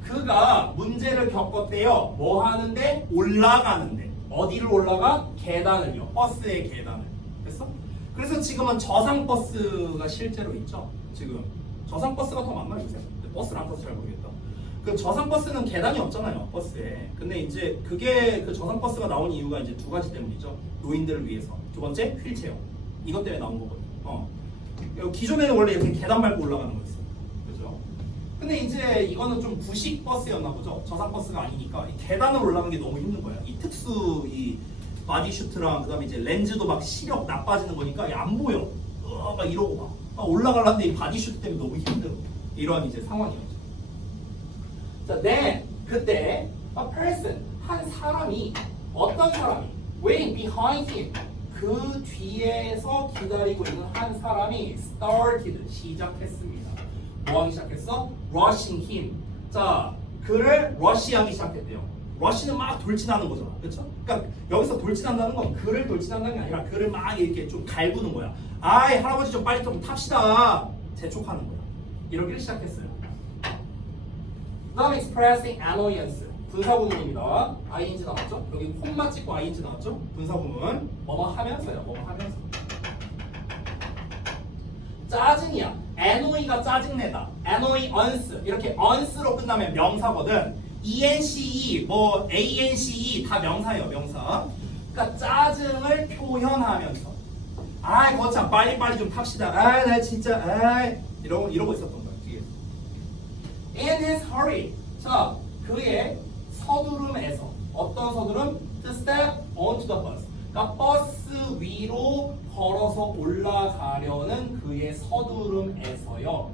그가 문제를 겪었대요. 뭐 하는데? 올라가는데. 어디를 올라가? 계단을요. 버스의 계단을. 됐어? 그래서 지금은 저상버스가 실제로 있죠. 지금 저상버스가 더 많나요, 요새? 버스를 안 타서 잘 모르겠다. 그 저상버스는 계단이 없잖아요, 버스에. 근데 이제 그게 그 저상버스가 나온 이유가 이제 두 가지 때문이죠. 노인들을 위해서. 두 번째, 휠체어. 이것 때문에 나온 거거든요. 기존에는 원래 이렇게 계단 밟고 올라가는 거였어요. 그죠? 근데 이제 이거는 좀 구식 버스였나 보죠. 저상 버스가 아니니까 이 계단을 올라가는 게 너무 힘든 거야. 이 특수 이 바디슈트랑 그다음에 이제 렌즈도 막 시력 나빠지는 거니까 안 보여. 막 이러고 막 올라가려는데 이 바디슈트 때문에 너무 힘들어. 이러한 이제 상황이었죠. 자, then 그때 a person 한 사람이 어떤 사람이 waiting behind him 그 뒤에서 기다리고 있는 한 사람이 started 시작했습니다. 뭐 하기 시작했어? rushing him. 자, 그를 러시하기 시작했대요. 러시는 막 돌진하는 거잖아. 그렇죠? 그러니까 여기서 돌진한다는 건 그를 돌진한다는 게 아니라 그를 막 이렇게 좀 갈구는 거야. 아이, 할아버지 좀 빨리 좀 탑시다. 재촉하는 거야. 이러기를 시작했어요. 그다음에 expressing annoyance. 분사구문입니다. ing 나왔죠? 여기 콤마 찍고 ing 나왔죠? 분사구문. 뭐뭐 하면서요. 뭐뭐 하면서. 짜증이야. annoy가 짜증내다. annoyance. 이렇게 once로 끝나면 명사거든. ence, 뭐 ance 다 명사예요. 명사. 그러니까 짜증을 표현하면서. 아이, 거참 빨리빨리 좀 탑시다. 아이, 나 진짜 아이 이러고 있었던 거야. 뒤에. In his hurry. 자, 그의 서두름에서 어떤 서두름? To step onto the bus. 그러니까 버스 위로 걸어서 올라가려는 그의 서두름에서요.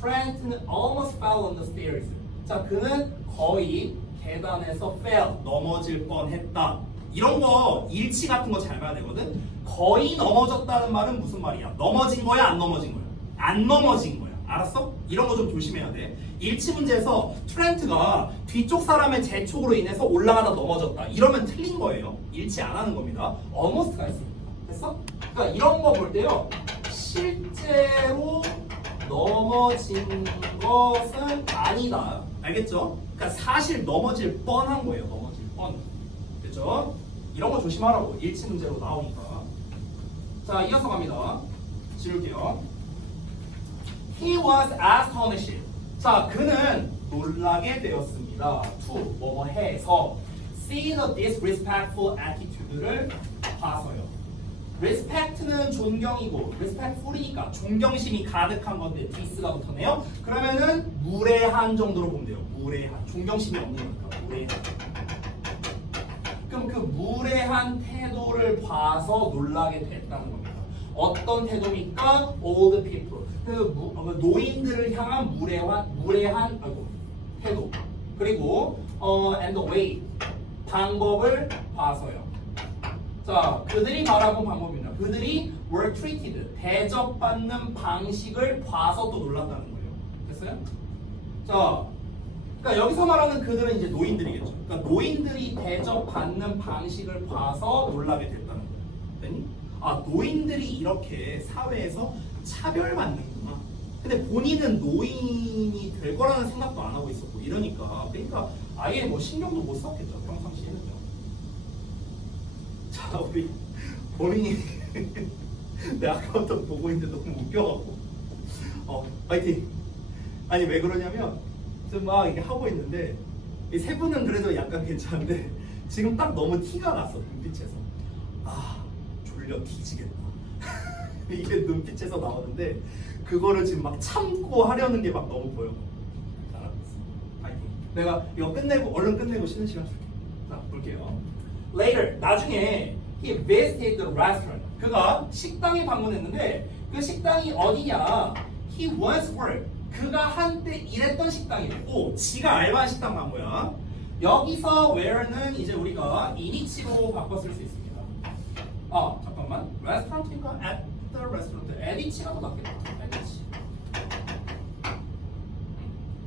Trent almost fell on the stairs. 자, 그는 거의 계단에서 fell, 넘어질 뻔했다. 이런 거 일치 같은 거 잘 봐야 되거든. 거의 넘어졌다는 말은 무슨 말이야? 넘어진 거야, 안 넘어진 거야? 안 넘어진 거야. 알았어? 이런 거 좀 조심해야 돼. 일치 문제에서 트렌트가 뒤쪽 사람의 재촉으로 인해서 올라가다 넘어졌다. 이러면 틀린 거예요. 일치 안 하는 겁니다. almost가 있습니다. 됐어? 그러니까 이런 거 볼 때요. 실제로 넘어진 것은 아니다. 알겠죠? 그러니까 사실 넘어질 뻔한 거예요. 넘어질 뻔. 됐죠? 이런 거 조심하라고. 일치 문제로 나오니까. 자, 이어서 갑니다. 지울게요. He was astonished. 자, 그는 놀라게 되었습니다. To 뭐뭐 해서 see the disrespectful attitude를 봐서요. respect는 존경이고 respectful이니까 존경심이 가득한 건데 dis가 붙었네요. 그러면은 무례한 정도로 보면 돼요. 무례한. 존경심이 없는 거니까 무례한. 그럼 그 무례한 태도를 봐서 놀라게 됐다는 겁니다. 어떤 태도입니까? Old people. 그 노인들을 향한 무례한 태도. 그리고 and the way 방법을 봐서요. 자, 그들이 말하는 방법입니다. 그들이 were treated 대접받는 방식을 봐서 또 놀랐다는 거예요. 됐어요? 자, 그러니까 여기서 말하는 그들은 이제 노인들이겠죠. 그러니까 노인들이 대접받는 방식을 봐서 놀라게 됐다는 거예요. 됐니? 아, 노인들이 이렇게 사회에서 차별받는구나. 근데 본인은 노인이 될 거라는 생각도 안 하고 있었고 이러니까 그러니까 아예 뭐 신경도 못 썼겠죠. 평상시에는요. 자, 우리 본인이 내 아까부터 보고 있는데 너무 웃겨갖고 파이팅. 아니 왜 그러냐면 지금 막 이렇게 하고 있는데 이 세 분은 그래도 약간 괜찮은데 지금 딱 너무 티가 났어. 눈빛에서. 아, 졸려 뒤지겠다. 이게 눈빛에서 나오는데 그거를 지금 막 참고 하려는 게 막 너무 보여. 잘하고 있어. 파이팅. 내가 이거 끝내고 얼른 끝내고 쉬는 시간 줄게. 자, 볼게요. Later, 나중에 he visited the restaurant. 그가 식당에 방문했는데 그 식당이 어디냐? He once worked. 그가 한때 일했던 식당이고 지가 알바한 식당 간 거야. 여기서 where는 이제 우리가 이니치로 바꿔 쓸 수 있습니다. 아 잠깐만 restaurant인가? at the restaurant 에디치가 더 낫겠다. 에디치.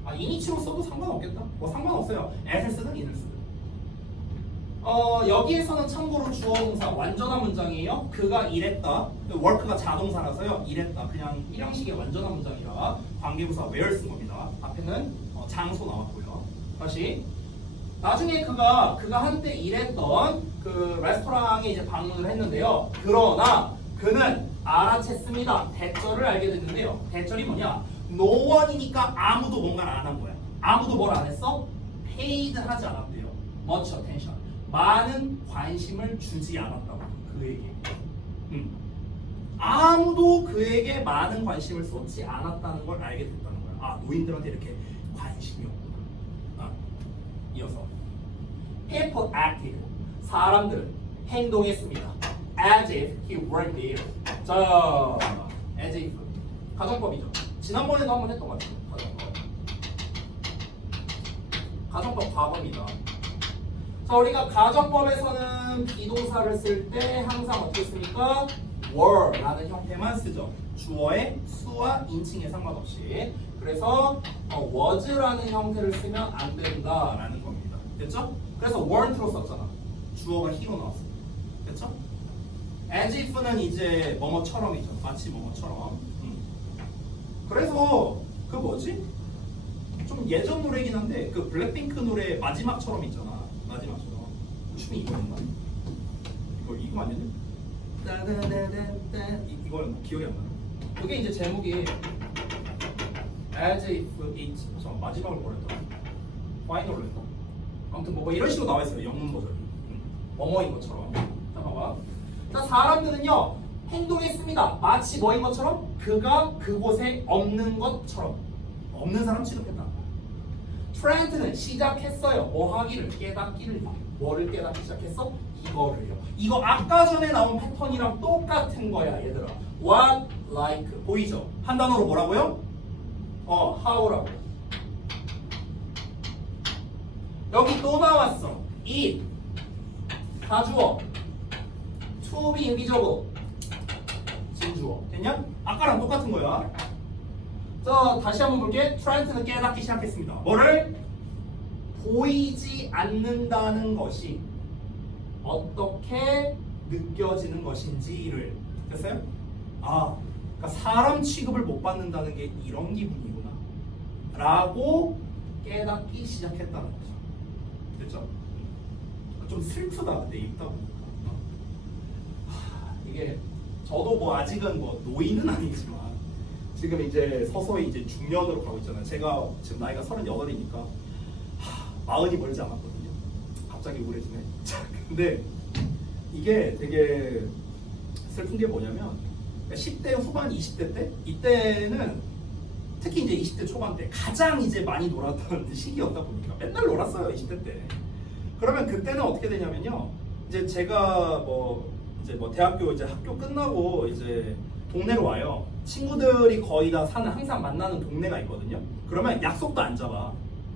아 이니치로 써도 상관없겠다. 뭐 상관없어요. at을 쓰든 in을 쓰든. 여기에서는 참고로 주어 동사 완전한 문장이에요. 그가 일했다. work가 자동사라서요. 일했다. 그냥 일형식의 완전한 문장이라 관계부사 where 쓴 겁니다. 앞에는 장소 나왔고요. 다시 나중에 그가 한때 일했던 그 레스토랑에 이제 방문을 했는데요. 그러나 그는 알아챘습니다. 대절을 알게 됐는데요. 대절이 뭐냐? No one이니까 아무도 뭔가를 안 한 거야. 아무도 뭘 안 했어? paid 하지 않았대요. much attention. 많은 관심을 주지 않았다고 그에게. 아무도 그에게 많은 관심을 쏟지 않았다는 걸 알게 됐다는 거야. 아 노인들한테 이렇게 관심이 없구나. 이어서 people acted. 사람들은 행동했습니다. as if he weren't there. 자, as if 가정법이죠. 지난번에도 한번 했던 것 같아요. 가정법 과거입니다. 자, 우리가 가정법에서는 비동사를 쓸 때 항상 어떻게 씁니까? were라는 형태만 쓰죠. 주어의 수와 인칭에 상관없이. 그래서 was라는 형태를 쓰면 안 된다라는 겁니다. 됐죠? 그래서 weren't로 썼잖아. 주어가 he로 나왔어. 됐죠? as if는 이제 뭐뭐처럼이죠. 마치 뭐뭐처럼. 그래서 그 뭐지? 좀 예전 노래긴 한데 그 블랙핑크 노래 마지막처럼 있잖아. 마지막처럼. 춤이 이거였나? 이거 아니냐? 따다다다다 이거였나? 기억이 안 나. 그게 이제 제목이 as if it 마지막을 뭐랬더라? 파이널로 했나? 아무튼 뭐 이런 식으로 나와 있어요. 영문 버전이. 뭐뭐인 것처럼. 자 봐봐. 자 사람들은요 행동했습니다. 마치 뭐인 것처럼 그가 그곳에 없는 것처럼. 없는 사람 취급했다. 트렌트는 시작했어요. 뭐 하기를? 깨닫기를. 뭐를 깨닫기 시작했어? 이거를요. 이거 아까 전에 나온 패턴이랑 똑같은 거야 얘들아. What, like 보이죠? 한 단어로 뭐라고요? how라고. 여기 또 나왔어. it 가주어 to be 인비저블 진주어. 됐냐? 아까랑 똑같은 거야. 자 다시 한번 볼게. 트렌트는 깨닫기 시작했습니다. 뭐를? 보이지 않는다는 것이 어떻게 느껴지는 것인지를. 됐어요? 아 그러니까 사람 취급을 못 받는다는 게 이런 기분이구나 라고 깨닫기 시작했다는 거죠. 됐죠? 좀 슬프다 근데 읽다 보니까. 이게 저도 뭐 아직은 뭐 노인은 아니지만 지금 이제 서서히 이제 중년으로 가고 있잖아요. 제가 지금 나이가 38이니까 40이 멀지 않았거든요. 갑자기 우울해지네. 근데 이게 되게 슬픈 게 뭐냐면 10대 후반 20대 때 이때는 특히 이제 20대 초반 때 가장 이제 많이 놀았던 시기였다 보니까 맨날 놀았어요 20대 때. 그러면 그때는 어떻게 되냐면요. 이제 제가 이제 대학교 이제 학교 끝나고 이제 동네로 와요. 친구들이 거의 다 사는 항상 만나는 동네가 있거든요. 그러면 약속도 안 잡아.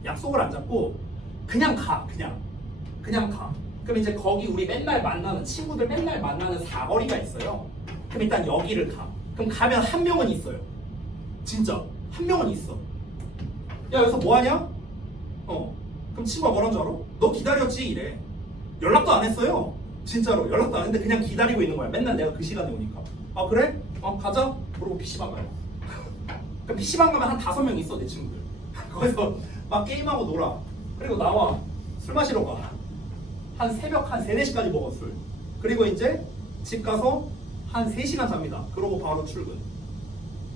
약속을 안 잡고 그냥 가. 그냥 가. 그럼 이제 거기 우리 맨날 만나는 친구들 맨날 만나는 사거리가 있어요. 그럼 일단 여기를 가. 그럼 가면 한 명은 있어요. 진짜 한 명은 있어. 야 여기서 뭐 하냐? 그럼 친구가 뭐라는 줄 알아? 너 기다렸지 이래. 연락도 안 했어요. 진짜로 연락도 안 했는데 그냥 기다리고 있는 거야. 맨날 내가 그 시간에 오니까. 아 그래? 가자. 그러고 PC방 가요. 그럼 PC방 가면 한 5명 있어 내 친구들. 거기서 막 게임하고 놀아. 그리고 나와. 술 마시러 가. 한 새벽 한 3, 4시까지 먹어 술. 그리고 이제 집 가서 한 3시간 잡니다. 그러고 바로 출근.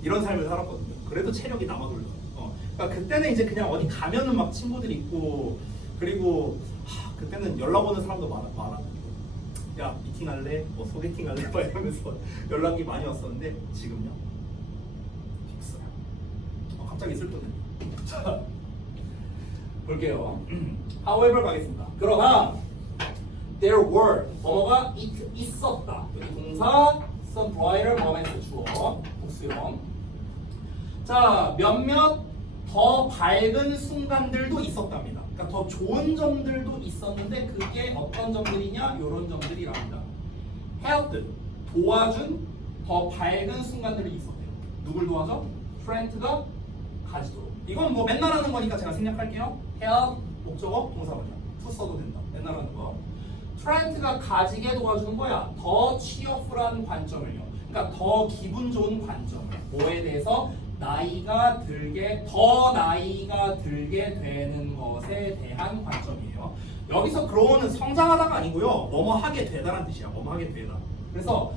이런 삶을 살았거든요. 그래도 체력이 남아 돌려. 그러니까 그때는 이제 그냥 어디 가면은 막 친구들이 있고 그리고 그때는 연락 오는 사람도 많았는데 야 미팅할래? 뭐 소개팅 할래? 막 이러면서 연락이 많이 왔었는데 지금요? 없어요. 갑자기 슬프네. 자 볼게요. However 가겠습니다. 그러나 there were 뭐가 있었다. 여기 동사 some brighter moments 주어 복수형. 자 몇몇 더 밝은 순간들도 있었답니다. 그러니까 더 좋은 점들도 있었는데 그게 어떤 점들이냐? 이런 점들이랍니다. helped 도와준 더 밝은 순간들이 있었대요. 누굴 도와줘? 트렌트가 가지도록. 이건 뭐 맨날 하는 거니까 제가 생략할게요. help 목적어 동사번역 to 써도 된다. 맨날 하는 거. 트렌트가 가지게 도와주는 거야. 더 cheerful한 관점을요. 그러니까 더 기분 좋은 관점을. 뭐에 대해서? 나이가 들게 되는 것에 대한 관점이에요. 여기서 grow는 성장하다가 아니고요. 뭐뭐 하게 되다라는 뜻이야. 뭐뭐 하게 되다. 그래서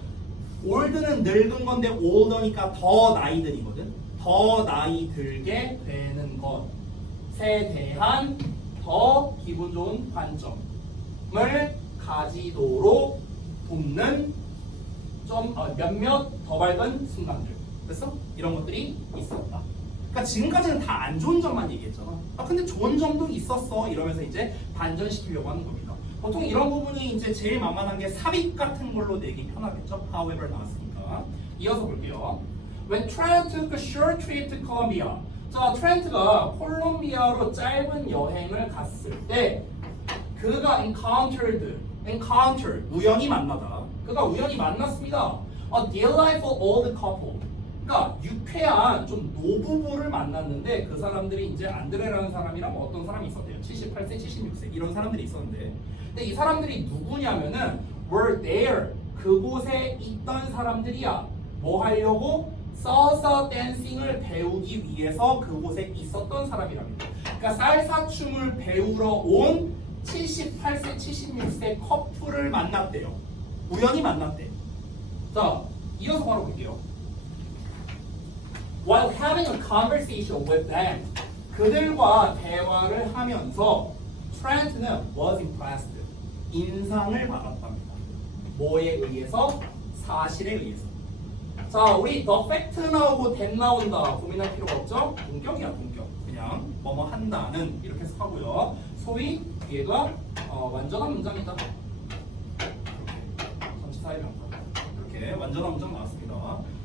올드는 늙은 건데 older니까 더 나이 들이거든. 더 나이 들게 되는 것에 대한 더 기분 좋은 관점을 가지도록 돕는 좀 몇몇 더 밝은 순간들. 됐어? 이런 것들이 있었다. 그러니까 지금까지는 다 안 좋은 점만 얘기했잖아. 근데 좋은 점도 있었어. 이러면서 이제 반전시키려고 하는 겁니다. 보통 이런 부분이 이제 제일 만만한 게 삽입 같은 걸로 내기 편하겠죠. However 나왔으니까. 이어서 볼게요. When Trent took a short trip to Colombia. 자, 트렌트가 콜롬비아로 짧은 여행을 갔을 때 그가 encounter 우연히 만나다. 그가 우연히 만났습니다. A delightful old couple. 그러니까 유쾌한 좀 노부부를 만났는데 그 사람들이 이제 안드레라는 사람이랑 어떤 사람이 있었대요. 78세, 76세 이런 사람들이 있었는데, 근데 이 사람들이 누구냐면은 were there 그곳에 있던 사람들이야. 뭐 하려고? salsa dancing을 배우기 위해서 그곳에 있었던 사람이랍니다. 그러니까 살사춤을 배우러 온 78세, 76세 커플을 만났대요. 우연히 만났대. 자, 이어서 바로 볼게요. While having a conversation with them, 그들과 대화를 하면서 트렌트는 was impressed, 인상을 받았답니다. 뭐에 의해서? 사실에 의해서. 자, 우리 the fact 나오고 that 나온다 고민할 필요가 없죠? 동격이야, 동격. 그냥 뭐뭐 한다는 이렇게 해서 하고요. 소위 얘가 완전한 문장이다. 전치사의 명사. 이렇게 완전한 문장 나왔습니다.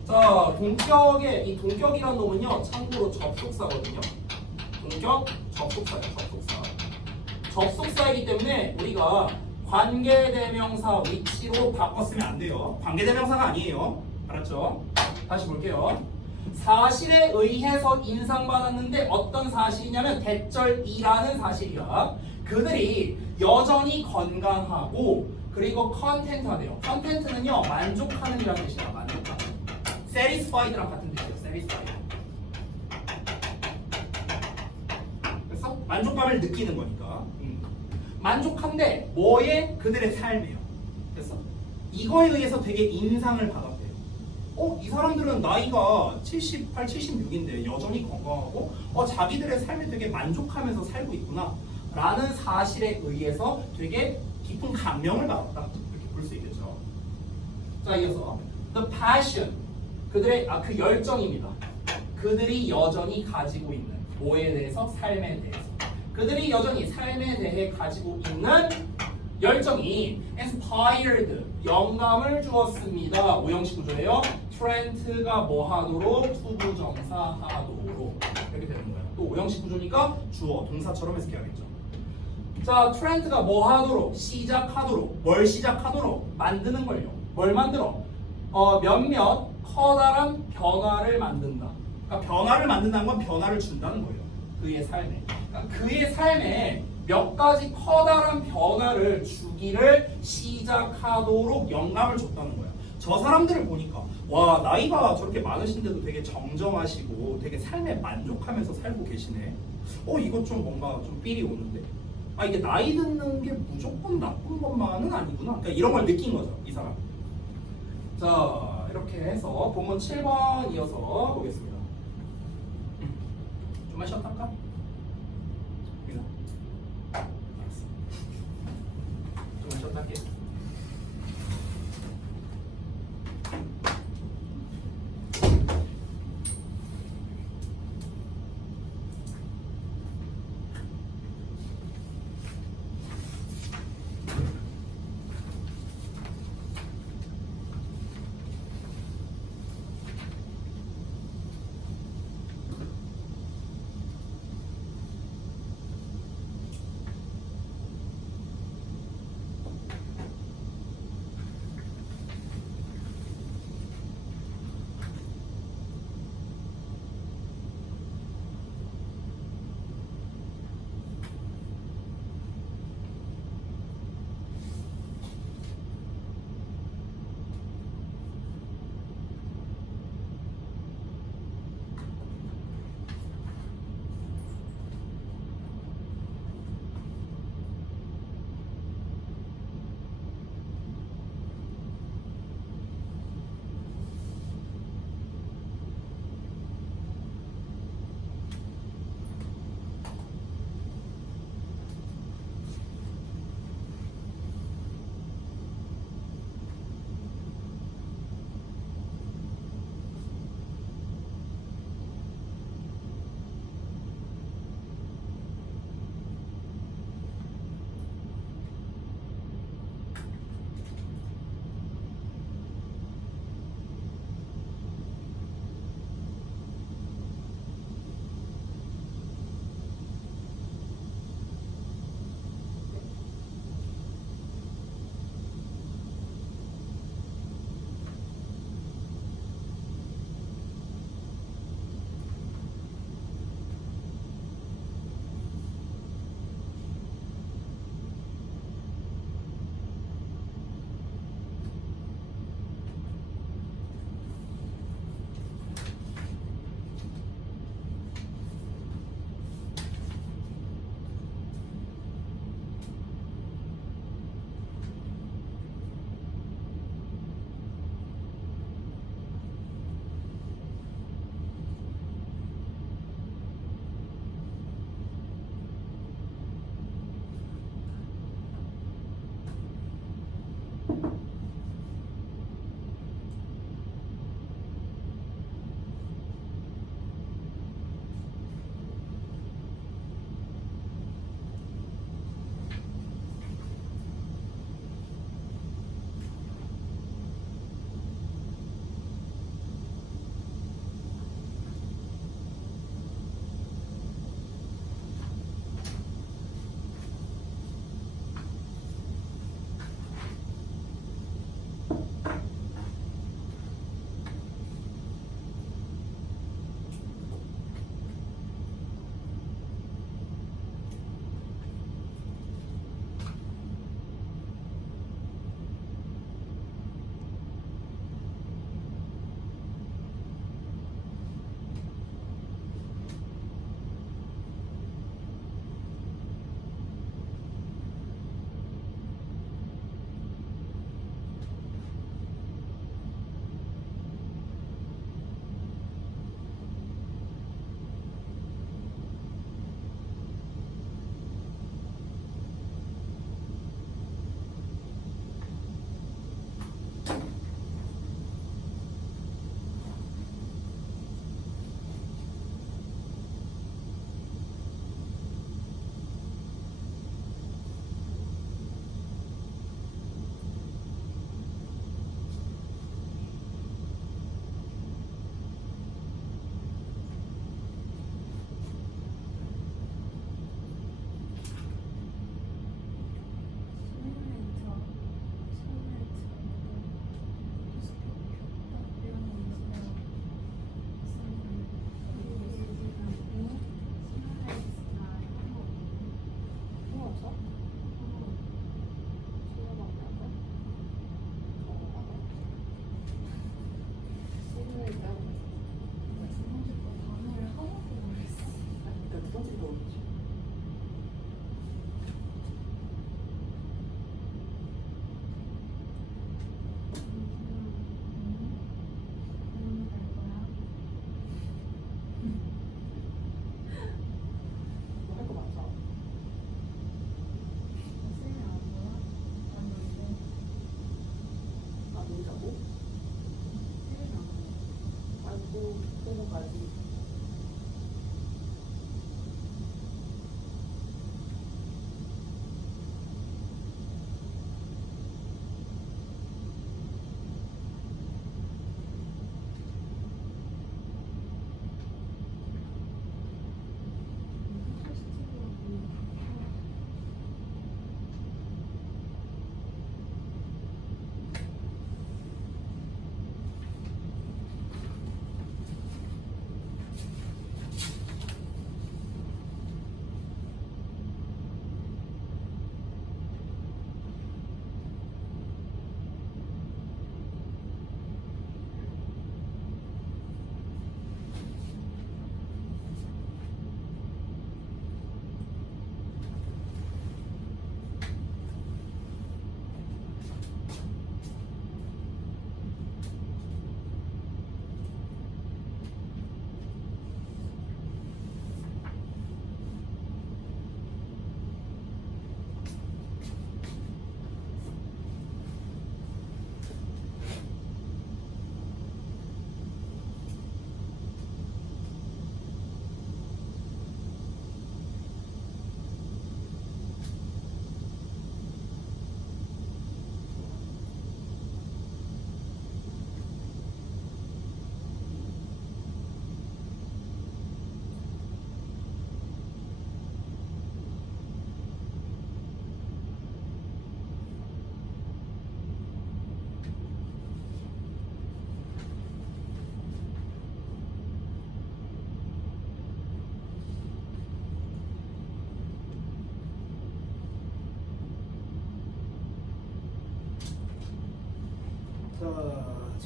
자, 동격의 이 동격이라는 놈은요, 참고로 접속사거든요. 동격 접속사예요, 접속사. 접속사이기 때문에 우리가 관계대명사 위치로 바꿨으면 안 돼요. 관계대명사가 아니에요. 알았죠? 다시 볼게요. 사실에 의해서 인상받았는데 어떤 사실이냐면 대절이라는 사실이야. 그들이 여전히 건강하고 그리고 컨텐트하대요. 컨텐트는요, 만족하는 이라는 뜻이야. 만족하는. satisfied랑 같은 뜻이에요. satisfied. 그래서 만족감을 느끼는 거니까. 만족한데 뭐에? 그들의 삶이에요. 그래서 이거에 의해서 되게 인상을 받았대요. 이 사람들은 나이가 78, 76인데 여전히 건강하고 자기들의 삶에 되게 만족하면서 살고 있구나 라는 사실에 의해서 되게 깊은 감명을 받았다. 이렇게 볼 수 있겠죠. 자, 이어서 the passion, 그들의 그 열정입니다. 그들이 여전히 가지고 있는 뭐에 대해서? 삶에 대해서. 그들이 여전히 삶에 대해 가지고 있는 열정이 inspired, 영감을 주었습니다. 오형식 구조예요. 트렌트가 뭐 하도록? 투부정사 하도록. 이렇게 되는 거예요. 또 오형식 구조니까 주어, 동사처럼 해석해야겠죠. 자, 트렌트가 뭐 하도록? 시작하도록. 뭘 시작하도록? 만드는 걸요. 뭘 만들어? 몇몇 커다란 변화를 만든다. 그러니까 변화를 만든다는 건 변화를 준다는 거예요. 그의 삶에. 그러니까 그의 삶에 몇 가지 커다란 변화를 주기를 시작하도록 영감을 줬다는 거야. 저 사람들을 보니까 와, 나이가 저렇게 많으신데도 되게 정정하시고 되게 삶에 만족하면서 살고 계시네. 이거 좀 뭔가 좀 삘이 오는데. 이게 나이 듣는 게 무조건 나쁜 것만은 아니구나. 그러니까 이런 걸 느낀 거죠, 이 사람. 자, 이렇게 해서 본문 7번 이어서 보겠습니다. 좀만 쉬었다 할까? 알았어. 좀만 쉬었다 할게.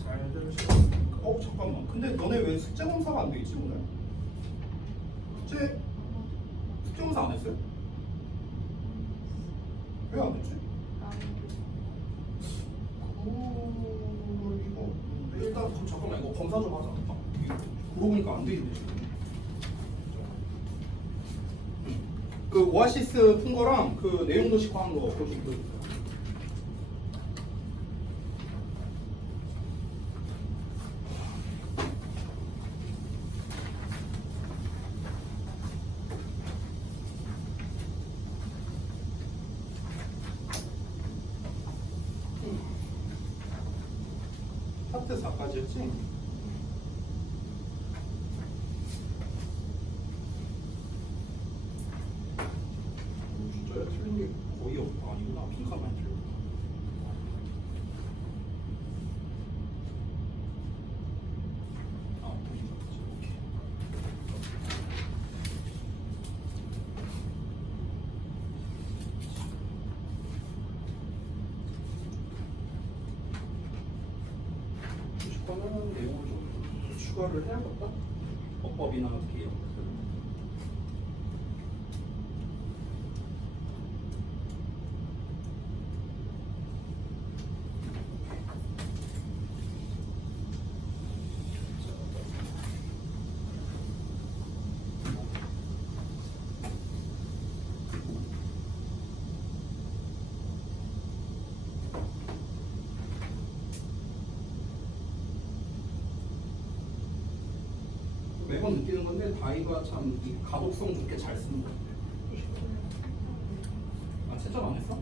잘 되셨습니까? 잠깐만. 근데 너네 왜 숙제 검사가 안 돼 있지 오늘? 숙제 검사 안 했어요? 왜 안 했지? 이거 일단 잠깐만 이거 검사 좀 하자. 그러고 보니까 안 돼 있네 지금. 그 오아시스 푼 거랑 그 내용 도식화 한 거 그거 좀 보여줄까? 파트 4까지였지? 진짜요? 틀린 게 거의 아니구나. 빈칸만 틀렸구나. 오케이. 그러면 내용을 좀 추가를 해야겠다. 어법이나 어떻게 이런 것들. 매번 느끼는 건데 다이가 참 이 가독성 좋게 잘 쓰는 것 같아요. 아 채점 안 했어?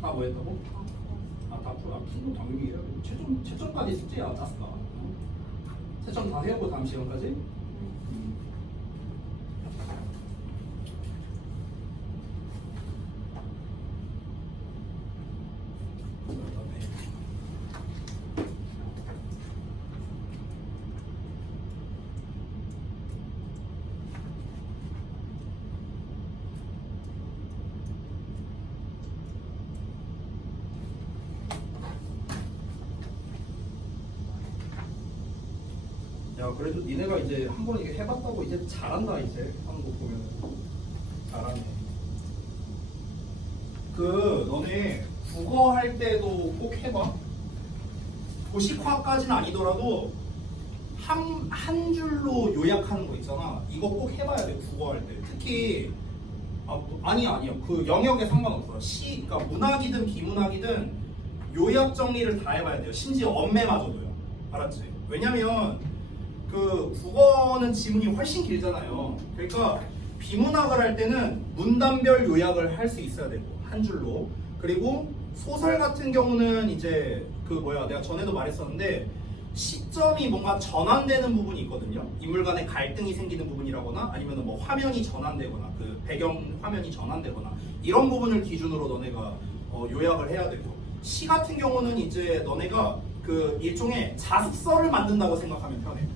다 뭐 했다고? 다 푼거 당연히 해야 돼. 채점까지 숙제야 짰을까? 채점 다 해오고 다음 시간까지? 야 그래도 니네가 이제 한 번 이게 해봤다고 이제 잘한다 이제 하는 거 보면 잘하네. 그 너네 국어 할 때도 꼭 해봐. 도식화까지는 아니더라도 한 줄로 요약하는 거 있잖아. 이거 꼭 해봐야 돼 국어 할 때. 특히 아니야 그 영역에 상관없어. 그러니까 문학이든 비문학이든 요약 정리를 다 해봐야 돼요. 심지어 엄매마저도요. 알았지? 왜냐면 그 국어는 지문이 훨씬 길잖아요. 그러니까 비문학을 할 때는 문단별 요약을 할 수 있어야 되고 한 줄로. 그리고 소설 같은 경우는 이제 내가 전에도 말했었는데 시점이 뭔가 전환되는 부분이 있거든요. 인물 간의 갈등이 생기는 부분이라거나 아니면 뭐 화면이 전환되거나 그 배경 화면이 전환되거나 이런 부분을 기준으로 너네가 요약을 해야 되고, 시 같은 경우는 이제 너네가 그 일종의 자습서를 만든다고 생각하면 편해.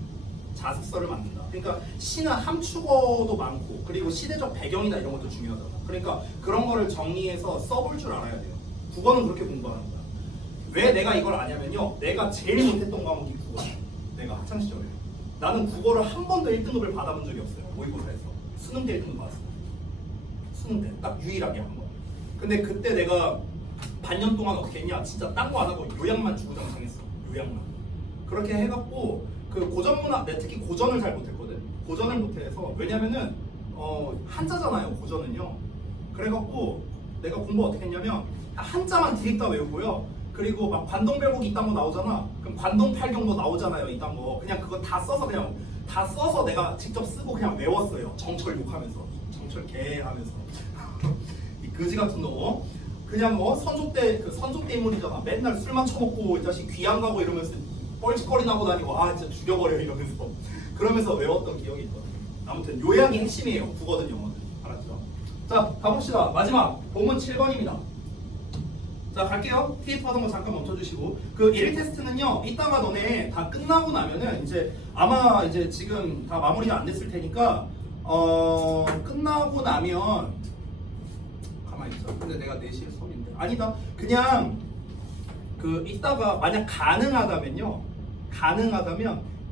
자습서를 만든다. 그러니까 시는 함축어도 많고 그리고 시대적 배경이나 이런 것도 중요하잖아. 그러니까 그런 거를 정리해서 써볼 줄 알아야 돼요. 국어는 그렇게 공부하는 거야. 왜 내가 이걸 아냐면요, 내가 제일 못했던 과목이 국어야. 내가 학창시절에 나는 국어를 한 번도 1등급을 받아본 적이 없어요. 모의고사에서 수능 때 1등급 받았어요. 수능 때 딱 유일하게 한 번. 근데 그때 내가 반년 동안 어떻게 했냐, 진짜 딴 거 안 하고 요약만 주구장창했어. 요약만. 그렇게 해갖고 그 고전문학, 내가 특히 고전을 잘 못했거든. 고전을 못해서, 왜냐면은 한자잖아요 고전은요. 그래갖고 내가 공부 어떻게 했냐면 한자만 디립다 외우고요. 그리고 막 관동별곡 이딴 거 나오잖아. 그럼 관동팔경도 나오잖아요 이딴 거. 그냥 그거 다 써서 내가 직접 쓰고 그냥 외웠어요. 정철 욕하면서, 정철 개 하면서 이 거지 같은 놈. 그냥 선조 때 인물이잖아. 맨날 술만 처먹고 이 자식 귀양 가고 이러면서 뻘짓거리 나고 다니고, 진짜 죽여버려 이러면서 그러면서 외웠던 기억이 있거든. 아무튼 요약이 핵심이에요. 국어든 영어든. 알았죠? 자 가봅시다. 마지막 본문 7번입니다. 자 갈게요. TF 하던 거 잠깐 멈춰주시고, 그 1일 테스트는요 이따가 너네 다 끝나고 나면은 이제 아마 이제 지금 다 마무리가 안 됐을 테니까 끝나고 나면 가만히 있어. 근데 내가 4시에 수업인데 아니다. 그냥 그 이따가 만약 가능하다면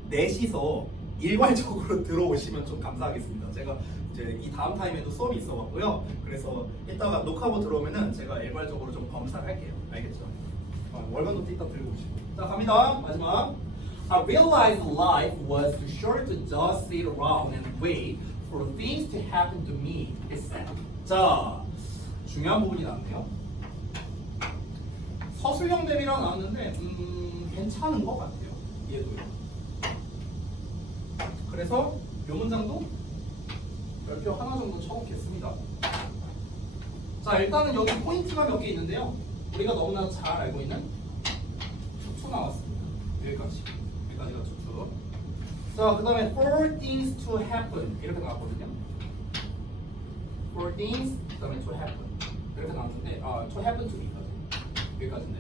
넷이서 일괄적으로 들어오시면 좀 감사하겠습니다. 제가 이제 이 다음 타임에도 수업이 있어갖고요. 그래서 이따가 녹화하고 들어오면은 제가 일괄적으로 좀 검사를 할게요. 알겠죠? 월간노트 이따 들고 오시고. 자 갑니다. 마지막. I realized life was too short to just sit around and wait for things to happen to me. It said. 자 중요한 부분이 나왔네요. 서술형 대비라 나왔는데 괜찮은 것 같아요. 얘도요. 그래서 이 문장도 별표 하나 정도 쳐놓겠습니다. 자 일단은 여기 포인트가 몇 개 있는데요. 우리가 너무나 잘 알고 있는 투투 나왔습니다. 여기까지가 투투. 자 그 다음에 for things to happen 이렇게 나왔거든요. for things 그 다음에 to happen 이렇게 나왔는데 to happen to me까지 여기까지인데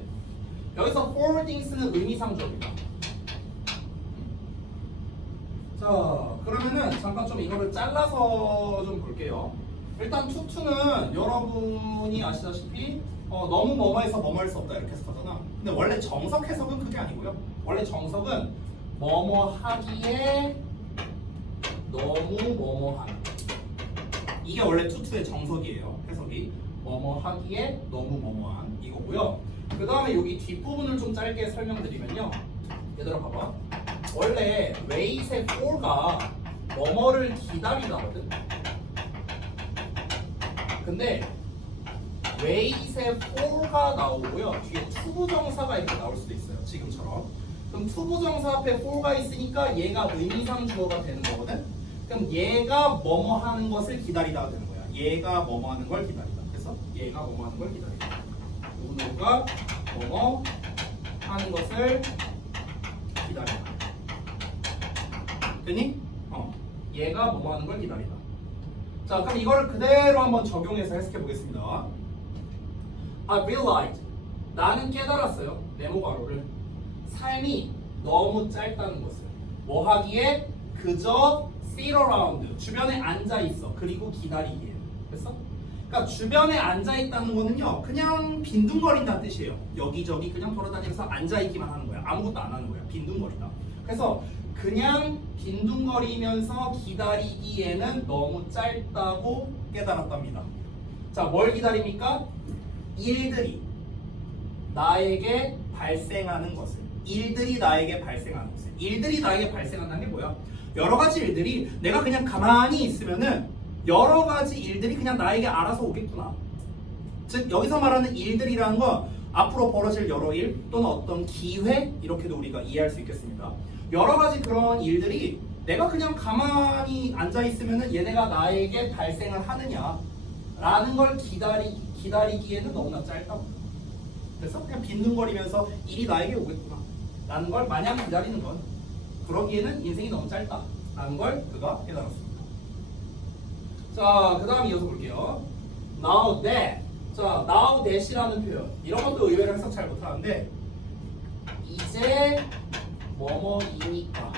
여기서 for things는 의미상조입니다. 자 그러면은 잠깐 좀 이거를 잘라서 좀 볼게요. 일단 투투는 여러분이 아시다시피 너무 뭐뭐해서 뭐뭐할 수 없다 이렇게 해석하잖아. 근데 원래 정석 해석은 그게 아니고요. 원래 정석은 뭐뭐하기에 너무 뭐뭐한 이게 원래 투투의 정석이에요. 해석이 뭐뭐하기에 너무 뭐뭐한 이거고요. 그 다음에 여기 뒷부분을 좀 짧게 설명드리면요. 얘들아 봐봐. 원래 wait의 for가 뭐뭐를 기다리다거든. 근데 wait의 for가 나오고요. 뒤에 투부정사가 이렇게 나올 수도 있어요. 지금처럼. 그럼 투부정사 앞에 for가 있으니까 얘가 의미상 주어가 되는 거거든. 그럼 얘가 뭐뭐 하는 것을 기다리다가 되는 거야. 얘가 뭐뭐 하는 걸 기다리다. 그래서 얘가 뭐뭐 하는 걸 기다리다. 누구누구가 뭐뭐 하는 것을 기다리다. 됐니? 얘가 뭐뭐 하는 걸 기다리다. 자, 그럼 이거를 그대로 한번 적용해서 해석해 보겠습니다. I realized. 나는 깨달았어요. 네모 가로를. 삶이 너무 짧다는 것을. 뭐 하기에? 그저 sit around. 주변에 앉아 있어. 그리고 기다리기에. 됐어? 그러니까 주변에 앉아 있다는 거는요. 그냥 빈둥거린다는 뜻이에요. 여기저기 그냥 돌아다니면서 앉아 있기만 하는 거야. 아무것도 안 하는 거야. 빈둥거리다. 그래서 그냥 빈둥거리면서 기다리기에는 너무 짧다고 깨달았답니다. 자, 뭘 기다립니까? 일들이 나에게 발생하는 것을. 일들이 나에게 발생하는 것을. 일들이 나에게 발생한다는 게 뭐야? 여러 가지 일들이 내가 그냥 가만히 있으면은 여러 가지 일들이 그냥 나에게 알아서 오겠구나. 즉 여기서 말하는 일들이라는 건 앞으로 벌어질 여러 일 또는 어떤 기회 이렇게도 우리가 이해할 수 있겠습니다. 여러 가지 그런 일들이 내가 그냥 가만히 앉아 있으면은 얘네가 나에게 발생을 하느냐라는 걸 기다리기에는 너무나 짧다고. 그래서 그냥 빈둥거리면서 일이 나에게 오겠구나 라는 걸 마냥 기다리는 건 그러기에는 인생이 너무 짧다라는 걸 그가 깨달았습니다. 자, 그 다음 이어서 볼게요. Now that. 자, now that이라는 표현. 이런 것도 의외로 해석 잘 못하는데 이제 뭐뭐이니까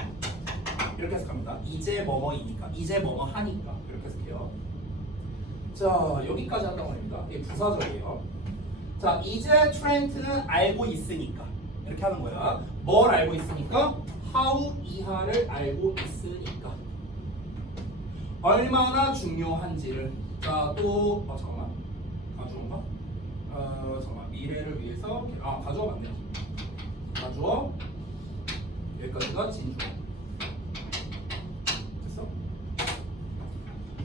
이렇게 해석합니다. 이제 뭐뭐이니까. 이제 뭐뭐 하니까 이렇게 해석해요. 자, 여기까지 한다고 합니다. 이게 부사절이에요. 자, 이제 트렌트는 알고 있으니까 이렇게 하는 거야. 뭘 알고 있으니까? how 이하를 알고 있으니까. 얼마나 중요한지를. 자, 또 잠깐만. 가주어인가? 잠깐만. 미래를 위해서 가주어 맞네요. 가주어. 여기까지가 진주어. 됐어?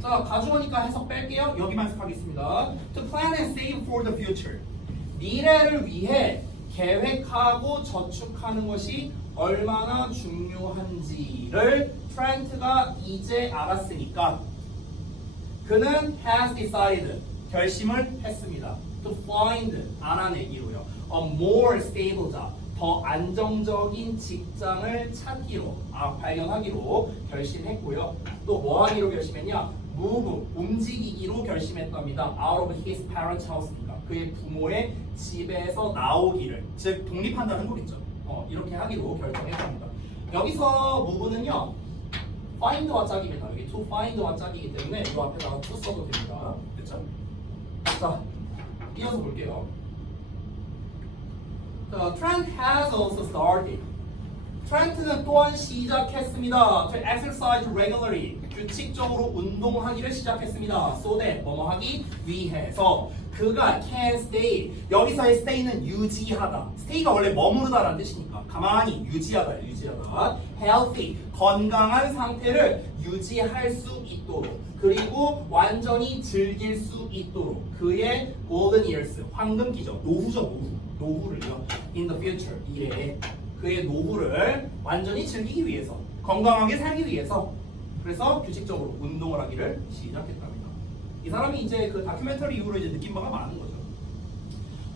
자, 가주어니까 해석 뺄게요. 여기만 해석하겠습니다. To plan and save for the future. 미래를 위해 계획하고 저축하는 것이 얼마나 중요한지를 트렌트가 이제 알았으니까 그는 has decided 결심을 했습니다. To find 알아내기로요. A more stable job 더 안정적인 직장을 찾기로 발견하기로 결심했고요. 또 뭐 하기로 결심했냐? move 움직이기로 결심했답니다. Out of his parents' house입니다. 그의 부모의 집에서 나오기를 즉 독립한다는 거겠죠. 이렇게 하기로 결정했답니다. 여기서 move는요 find와 짝입니다. 여기 to find와 짝이기 때문에 이 앞에다가 to 써도 됩니다. 됐죠? 자, 이어서 볼게요. Trent has also started. 트렌트는 또한 시작했습니다. To exercise regularly. 규칙적으로 운동하기를 시작했습니다. So that 뭐뭐 하기 위해서 그가 can stay. 여기서의 stay는 유지하다. stay가 원래 머무르다라는 뜻이니까 가만히 유지하다. healthy. 건강한 상태를 유지할 수 있도록 그리고 완전히 즐길 수 있도록 그의 golden years 황금기죠. 노후를요. in the future 미래에 그의 노후를 완전히 즐기기 위해서 건강하게 살기 위해서 그래서 규칙적으로 운동을 하기를 시작했답니다. 이 사람이 이제 그 다큐멘터리 이후로 이제 느낀 바가 많은 거죠.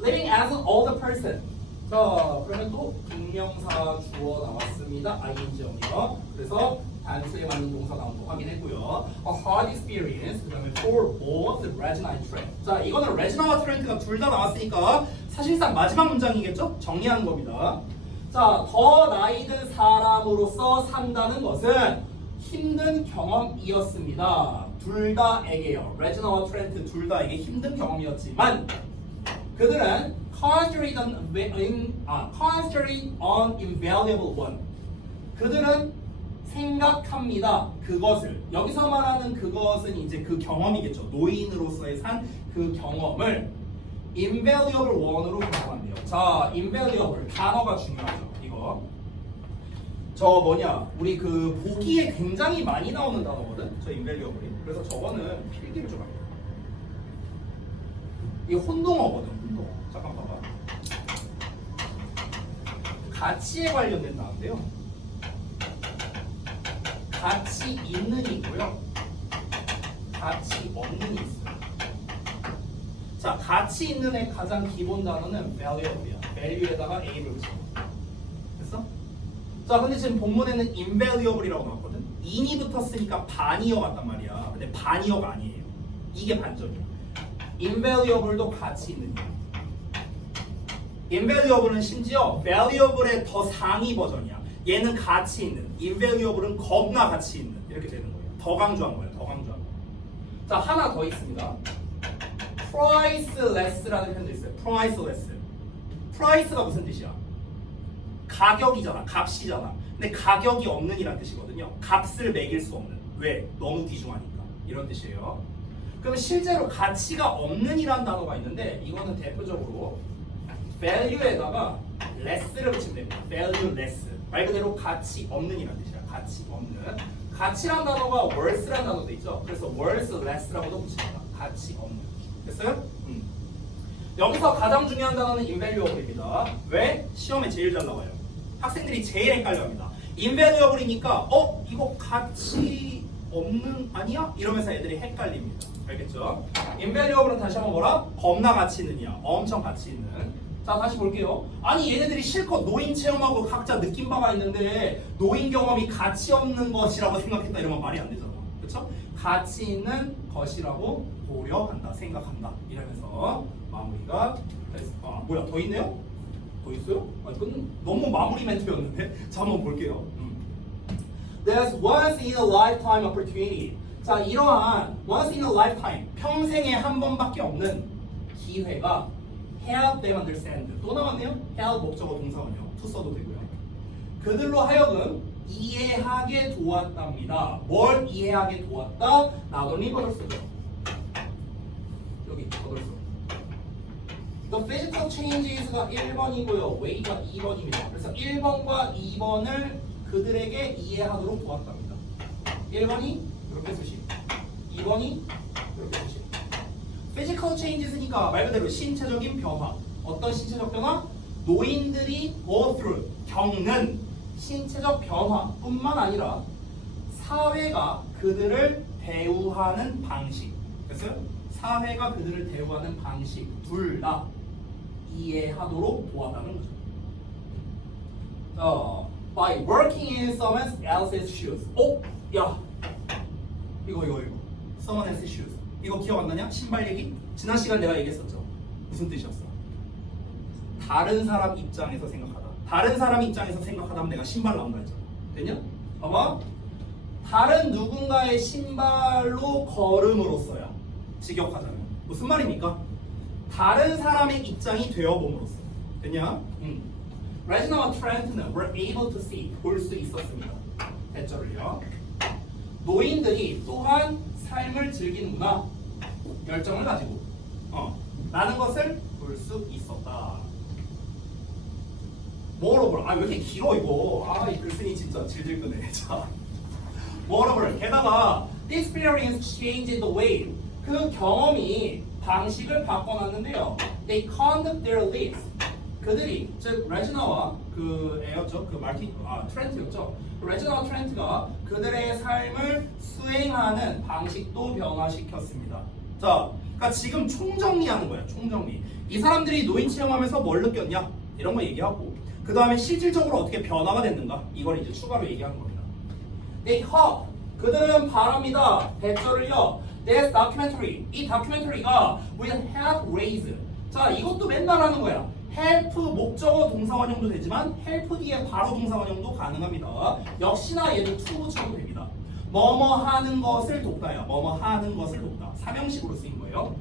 Living as an older person. 자, 그러면 또 동명사 주어 나왔습니다. ing형이요. 그래서 단수에 맞는 동사 나온 거 확인했고요. A hard experience. 그다음에 for both Regina and Trent. 자, 이거는 Regina와 Trent가 둘 다 나왔으니까 사실상 마지막 문장이겠죠? 정리하는 겁니다. 자, 더 나이 든 사람으로서 산다는 것은 힘든 경험이었습니다. 둘 다에게요. 레지나와 트렌트 둘 다에게 힘든 경험이었지만 그들은 considered an invaluable one. 그들은 생각합니다. 그것을 여기서 말하는 그것은 이제 그 경험이겠죠. 노인으로서의 산 그 경험을 invaluable one으로 변환한대요. 자, invaluable 단어가 중요하죠. 이거 저 뭐냐 우리 그 보기에 굉장히 많이 나오는 단어거든. 저 invaluable이. 그래서 저거는 필기를 좀 할게요. 이게 혼동어거든. 혼동어. 잠깐 봐봐. 가치에 관련된 단어인데요. 가치 있는이 있고요. 가치 없는이 있어요. 자, 가치 있는의 가장 기본 단어는 value이야. value에다가 a를 붙여. 됐어? 자, 근데 지금 본문에는 invaluable이라고 나왔거든. in이 붙었으니까 반이어 같단 말이야. 근데 반이어가 아니에요. 이게 반전이야. invaluable도 가치 있는 이야. invaluable은 심지어 valuable의 더 상위 버전이야. 얘는 가치 있는. invaluable은 겁나 가치 있는. 이렇게 되는 거예요. 더 강조한 거예요. 더 강조한 거. 자, 하나 더 있습니다. priceless라는 표현도 있어요. priceless. price가 무슨 뜻이야? 가격이잖아. 값이잖아. 근데 가격이 없는이란 뜻이거든요. 값을 매길 수 없는. 왜? 너무 귀중하니까. 이런 뜻이에요. 그럼 실제로 가치가 없는이란 단어가 있는데 이거는 대표적으로 value에다가 less를 붙이면 됩니다. valueless. 말 그대로 가치 없는이란 뜻이야. 가치 없는. 가치란 단어가 worth란 단어도 있죠. 그래서 worthless라고도 붙입니다. 가치 없는. 됐어요? 여기서 가장 중요한 단어는 invaluable입니다. 왜? 시험에 제일 잘 나와요. 학생들이 제일 헷갈려합니다. invaluable이니까 이거 가치 없는 아니야? 이러면서 애들이 헷갈립니다. 알겠죠? invaluable은 다시 한번 뭐라? 겁나 가치 있느냐? 엄청 가치 있는. 자, 다시 볼게요. 아니 얘네들이 실컷 노인 체험하고 각자 느낀 바가 있는데 노인 경험이 가치 없는 것이라고 생각했다 이러면 말이 안 되잖아. 그렇죠? 가치 있는 것이라고 고려한다, 생각한다 이러면서 마무리가 됐어. 뭐야 더 있네요? 더 있어요? 그건 너무 마무리 멘트였는데. 자, 한번 볼게요. There's once in a lifetime opportunity. 자, 이러한 once in a lifetime 평생에 한 번밖에 없는 기회가 help them understand. 또 나왔네요. help 목적어 동사원이요. to 써도 되고요. 그들로 하여금 이해하게 도왔답니다. 뭘 이해하게 도왔다? Not only but also. 여기 but also. The physical changes가 1번이고요. way가 2번입니다. 그래서 1번과 2번을 그들에게 이해하도록 도왔답니다. 1번이 이렇게 쓰시고 2번이 이렇게 쓰시고. physical changes니까 말 그대로 신체적인 변화. 어떤 신체적 변화? 노인들이 go through, 겪는 신체적 변화뿐만 아니라 사회가 그들을 대우하는 방식. 됐어요? 사회가 그들을 대우하는 방식 둘 다 이해하도록 도와다는 거죠. By working in someone else's shoes. 야, 이거. Someone else's shoes. 이거 기억 안 나냐? 신발 얘기? 지난 시간 내가 얘기했었죠. 무슨 뜻이었어? 다른 사람 입장에서 생각하다. 다른 사람 입장에서 생각하다면 내가 신발 나온다 했잖아. 됐냐? 봐봐. 다른 누군가의 신발로 걸음으로써야 직역하자면 무슨 말입니까? 다른 사람의 입장이 되어봄으로써 됐냐? 레지나와 트렌트는 were able to see, 볼 수 있었습니다. 대절을요. 노인들이 또한 삶을 즐기는구나. 열정을 가지고 라는 것을 볼 수 있었다. Moreover, 왜 이렇게 길어 이거? 이 글쓴이 진짜 질질 끄네. 자, Moreover, 게다가 the experience changed the way. 그 경험이 방식을 바꿔놨는데요. They conduct their lives. 그들이 즉 레지나와 그 애였죠. 그 트렌트였죠. 레지나와 트렌트가 그들의 삶을 수행하는 방식도 변화시켰습니다. 자, 그러니까 지금 총정리하는 거야. 총정리. 이 사람들이 노인 체험하면서 뭘 느꼈냐? 이런 거 얘기하고 그 다음에 실질적으로 어떻게 변화가 됐는가? 이걸 이제 추가로 얘기하는 겁니다. They hope. 그들은 바랍니다. 대절을요. This documentary. 이 다큐멘터리가 will help raise. 자, 이것도 맨날 하는 거야. help 목적어 동사원형도 되지만 help 뒤에 바로 동사원형도 가능합니다. 역시나 얘도 to 붙여도 됩니다. 뭐뭐 하는 것을 돕다야. 뭐뭐 하는 것을 돕다. 삼형식으로 쓰인 거예요.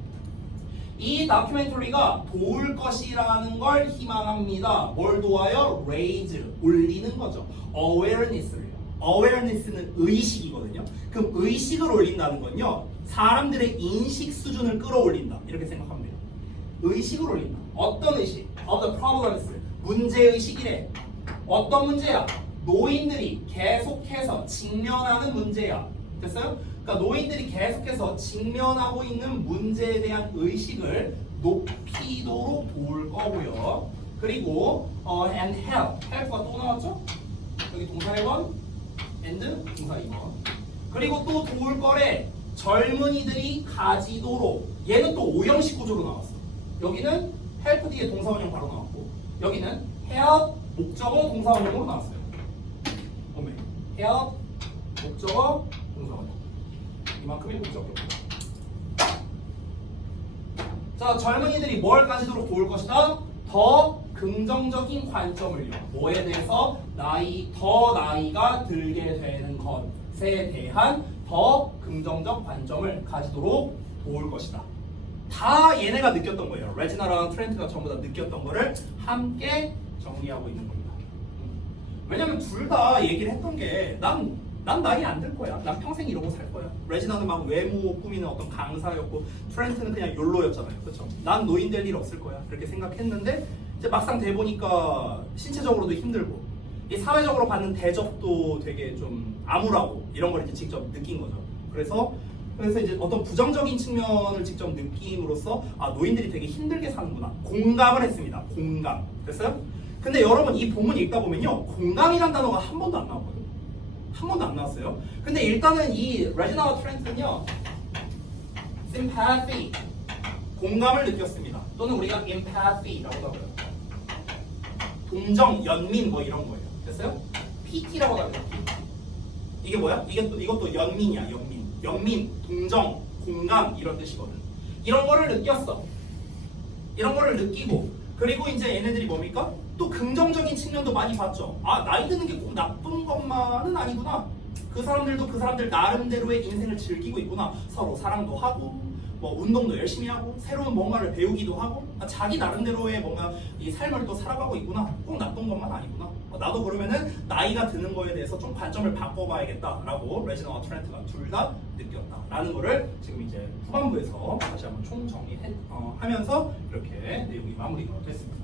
이 다큐멘터리가 도울 것이라는 걸 희망합니다. 뭘 도와요? raise, 올리는 거죠. awareness를요. awareness는 의식이거든요. 그럼 의식을 올린다는 건요. 사람들의 인식 수준을 끌어올린다. 이렇게 생각하면 돼요. 의식을 올린다. 어떤 의식? of the problems. 문제의식이래. 어떤 문제야? 노인들이 계속해서 직면하는 문제야. 됐어요? 그러니까 노인들이 계속해서 직면하고 있는 문제에 대한 의식을 높이도록 도울 거고요. 그리고 and help가 또 나왔죠? 여기 동사 1번 and 동사 2번. 그리고 또 도울 거래. 젊은이들이 가지도록. 얘는 또 5형식 구조로 나왔어. 여기는 help 뒤에 동사원형 바로 나왔고 여기는 help 목적어 동사원형으로 나왔어요. help 목적어 동사원형. 이만큼이 목적어입니다. 자, 젊은이들이 뭘 가지도록 도울 것이다? 더 긍정적인 관점을요. 뭐에 대해서? 더 나이가 들게 되는 것에 대한 더 긍정적 관점을 가지도록 도울 것이다. 다 얘네가 느꼈던 거예요. 레지나랑 트렌트가 전부 다 느꼈던 거를 함께 정리하고 있는 겁니다. 왜냐면 둘 다 얘기를 했던 게 난 나이 안 들 거야. 난 평생 이러고 살 거야. 레지나는 막 외모 꾸미는 어떤 강사였고 트렌트는 그냥 욜로였잖아요. 그렇죠? 난 노인 될 일 없을 거야. 그렇게 생각했는데 이제 막상 돼 보니까 신체적으로도 힘들고 이 사회적으로 받는 대접도 되게 좀 암울하고 이런 걸 이제 직접 느낀 거죠. 그래서 이제 어떤 부정적인 측면을 직접 느낌으로써 노인들이 되게 힘들게 사는구나. 공감을 했습니다. 공감. 됐어요? 근데 여러분 이 본문 읽다 보면요. 공감이란 단어가 한 번도 안 나왔거든요. 한 번도 안 나왔어요. 근데 일단은 이 레지나와 트렌트는요. sympathy. 공감을 느꼈습니다. 또는 우리가 empathy라고도 하고요. 동정, 연민 뭐 이런 거예요. 됐어요? PT라고 합니다. 이게 뭐야? 이것도 연민이야. 연민, 동정, 공감 이런 뜻이거든. 이런 거를 느꼈어. 이런 거를 느끼고 그리고 이제 얘네들이 뭡니까? 또 긍정적인 측면도 많이 봤죠. 나이 드는 게 꼭 나쁜 것만은 아니구나. 그 사람들도 그 사람들 나름대로의 인생을 즐기고 있구나. 서로 사랑도 하고 뭐 운동도 열심히 하고 새로운 뭔가를 배우기도 하고 자기 나름대로의 뭔가 이 삶을 또 살아가고 있구나. 꼭 나쁜 것만 아니구나. 나도 그러면은 나이가 드는 거에 대해서 좀 관점을 바꿔봐야겠다라고 레지나와 트렌트가 둘 다 느꼈다라는 거를 지금 이제 후반부에서 다시 한번 총정리하면서 이렇게 내용이 마무리가 됐습니다.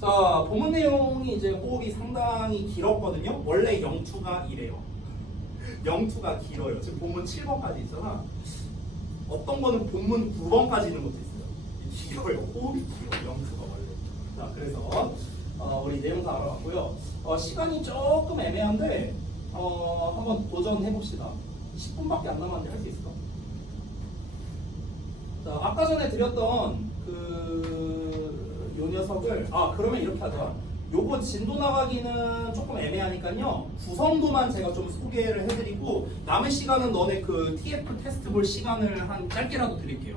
자, 본문 내용이 이제 호흡이 상당히 길었거든요. 원래 영투가 이래요. 영투가 길어요. 지금 본문 7번까지 있잖아. 어떤 거는 본문 9번까지 있는 것도 있어요. 길어요. 호흡이 길어요. 영투가 원래. 자, 그래서 우리 내용 다 알아봤고요. 시간이 조금 애매한데 한번 도전해 봅시다. 10분밖에 안 남았는데 할 수 있을까? 자, 아까 전에 드렸던 요 녀석을 그러면 이렇게 하자. 요거 진도 나가기는 조금 애매하니까요. 구성도만 제가 좀 소개를 해드리고 남은 시간은 너네 그 TF 테스트 볼 시간을 한 짧게라도 드릴게요.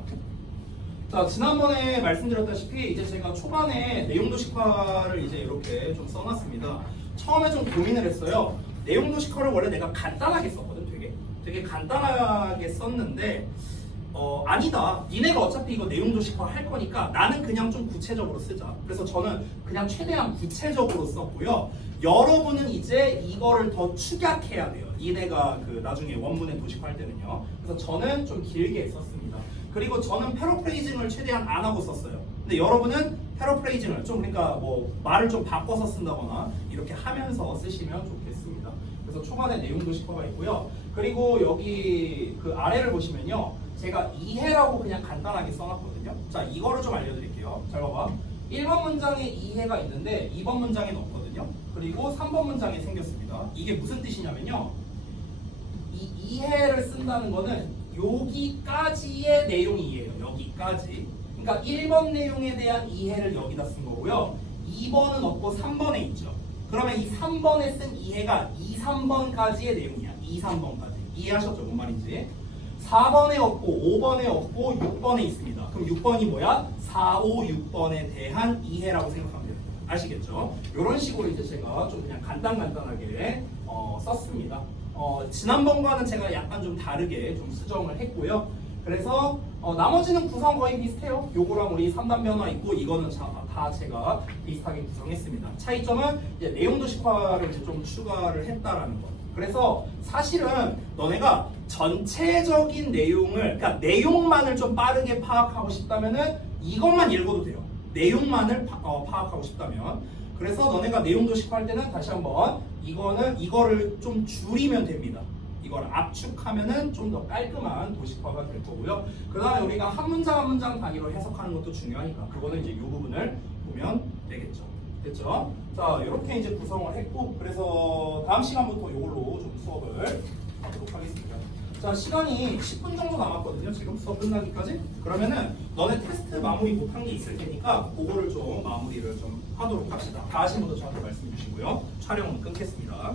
자, 지난번에 말씀드렸다시피 이제 제가 초반에 내용도식화를 이제 이렇게 좀 써놨습니다. 처음에 좀 고민을 했어요. 내용도식화를 원래 내가 간단하게 썼거든. 되게 간단하게 썼는데 아니다. 니네가 어차피 이거 내용 도식화 할 거니까 나는 그냥 좀 구체적으로 쓰자. 그래서 저는 그냥 최대한 구체적으로 썼고요. 여러분은 이제 이거를 더 축약해야 돼요. 니네가 그 나중에 원문에 도식화할 때는요. 그래서 저는 좀 길게 썼습니다. 그리고 저는 패러프레이징을 최대한 안 하고 썼어요. 근데 여러분은 패러프레이징을 좀 그러니까 뭐 말을 좀 바꿔서 쓴다거나 이렇게 하면서 쓰시면 좋겠습니다. 그래서 초반에 내용 도식화가 있고요. 그리고 여기 그 아래를 보시면요. 제가 이해라고 그냥 간단하게 써놨거든요. 자, 이거를 좀 알려드릴게요. 잘 봐봐. 1번 문장에 이해가 있는데 2번 문장에는 없거든요. 그리고 3번 문장에 생겼습니다. 이게 무슨 뜻이냐면요. 이 이해를 쓴다는 거는 여기까지의 내용이에요. 여기까지. 그러니까 1번 내용에 대한 이해를 여기다 쓴 거고요. 2번은 없고 3번에 있죠. 그러면 이 3번에 쓴 이해가 2, 3번까지의 내용이야. 2, 3번까지. 이해하셨죠? 뭔 말인지. 4번에 없고 5번에 없고 6번에 있습니다. 그럼 6번이 뭐야? 4, 5, 6번에 대한 이해라고 생각하면 돼요. 아시겠죠? 이런 식으로 이제 제가 좀 그냥 간단하게 썼습니다. 지난번과는 제가 약간 좀 다르게 좀 수정을 했고요. 그래서 나머지는 구성 거의 비슷해요. 요거랑 우리 3단 변화 있고 이거는 다 제가 비슷하게 구성했습니다. 차이점은 이제 내용 도식화를 이제 좀 추가를 했다라는 거. 그래서 사실은 너네가 전체적인 내용을 그러니까 내용만을 좀 빠르게 파악하고 싶다면은 이것만 읽어도 돼요. 내용만을 파악하고 싶다면. 그래서 너네가 내용 도식화할 때는 다시 한번 이거를 좀 줄이면 됩니다. 이걸 압축하면은 좀 더 깔끔한 도식화가 될 거고요. 그 다음에 우리가 한 문장 한 문장 단위로 해석하는 것도 중요하니까 그거는 이제 이 부분을 보면 되겠죠. 됐죠? 자, 이렇게 이제 구성을 했고 그래서 다음 시간부터 이걸로 좀 수업을 하도록 하겠습니다. 자, 시간이 10분 정도 남았거든요. 지금 수업 끝나기까지. 그러면은 너네 테스트 마무리 못한 게 있을 테니까 그거를 좀 마무리를 좀 하도록 합시다. 다 하신 분도 저한테 말씀 주시고요. 촬영은 끊겠습니다.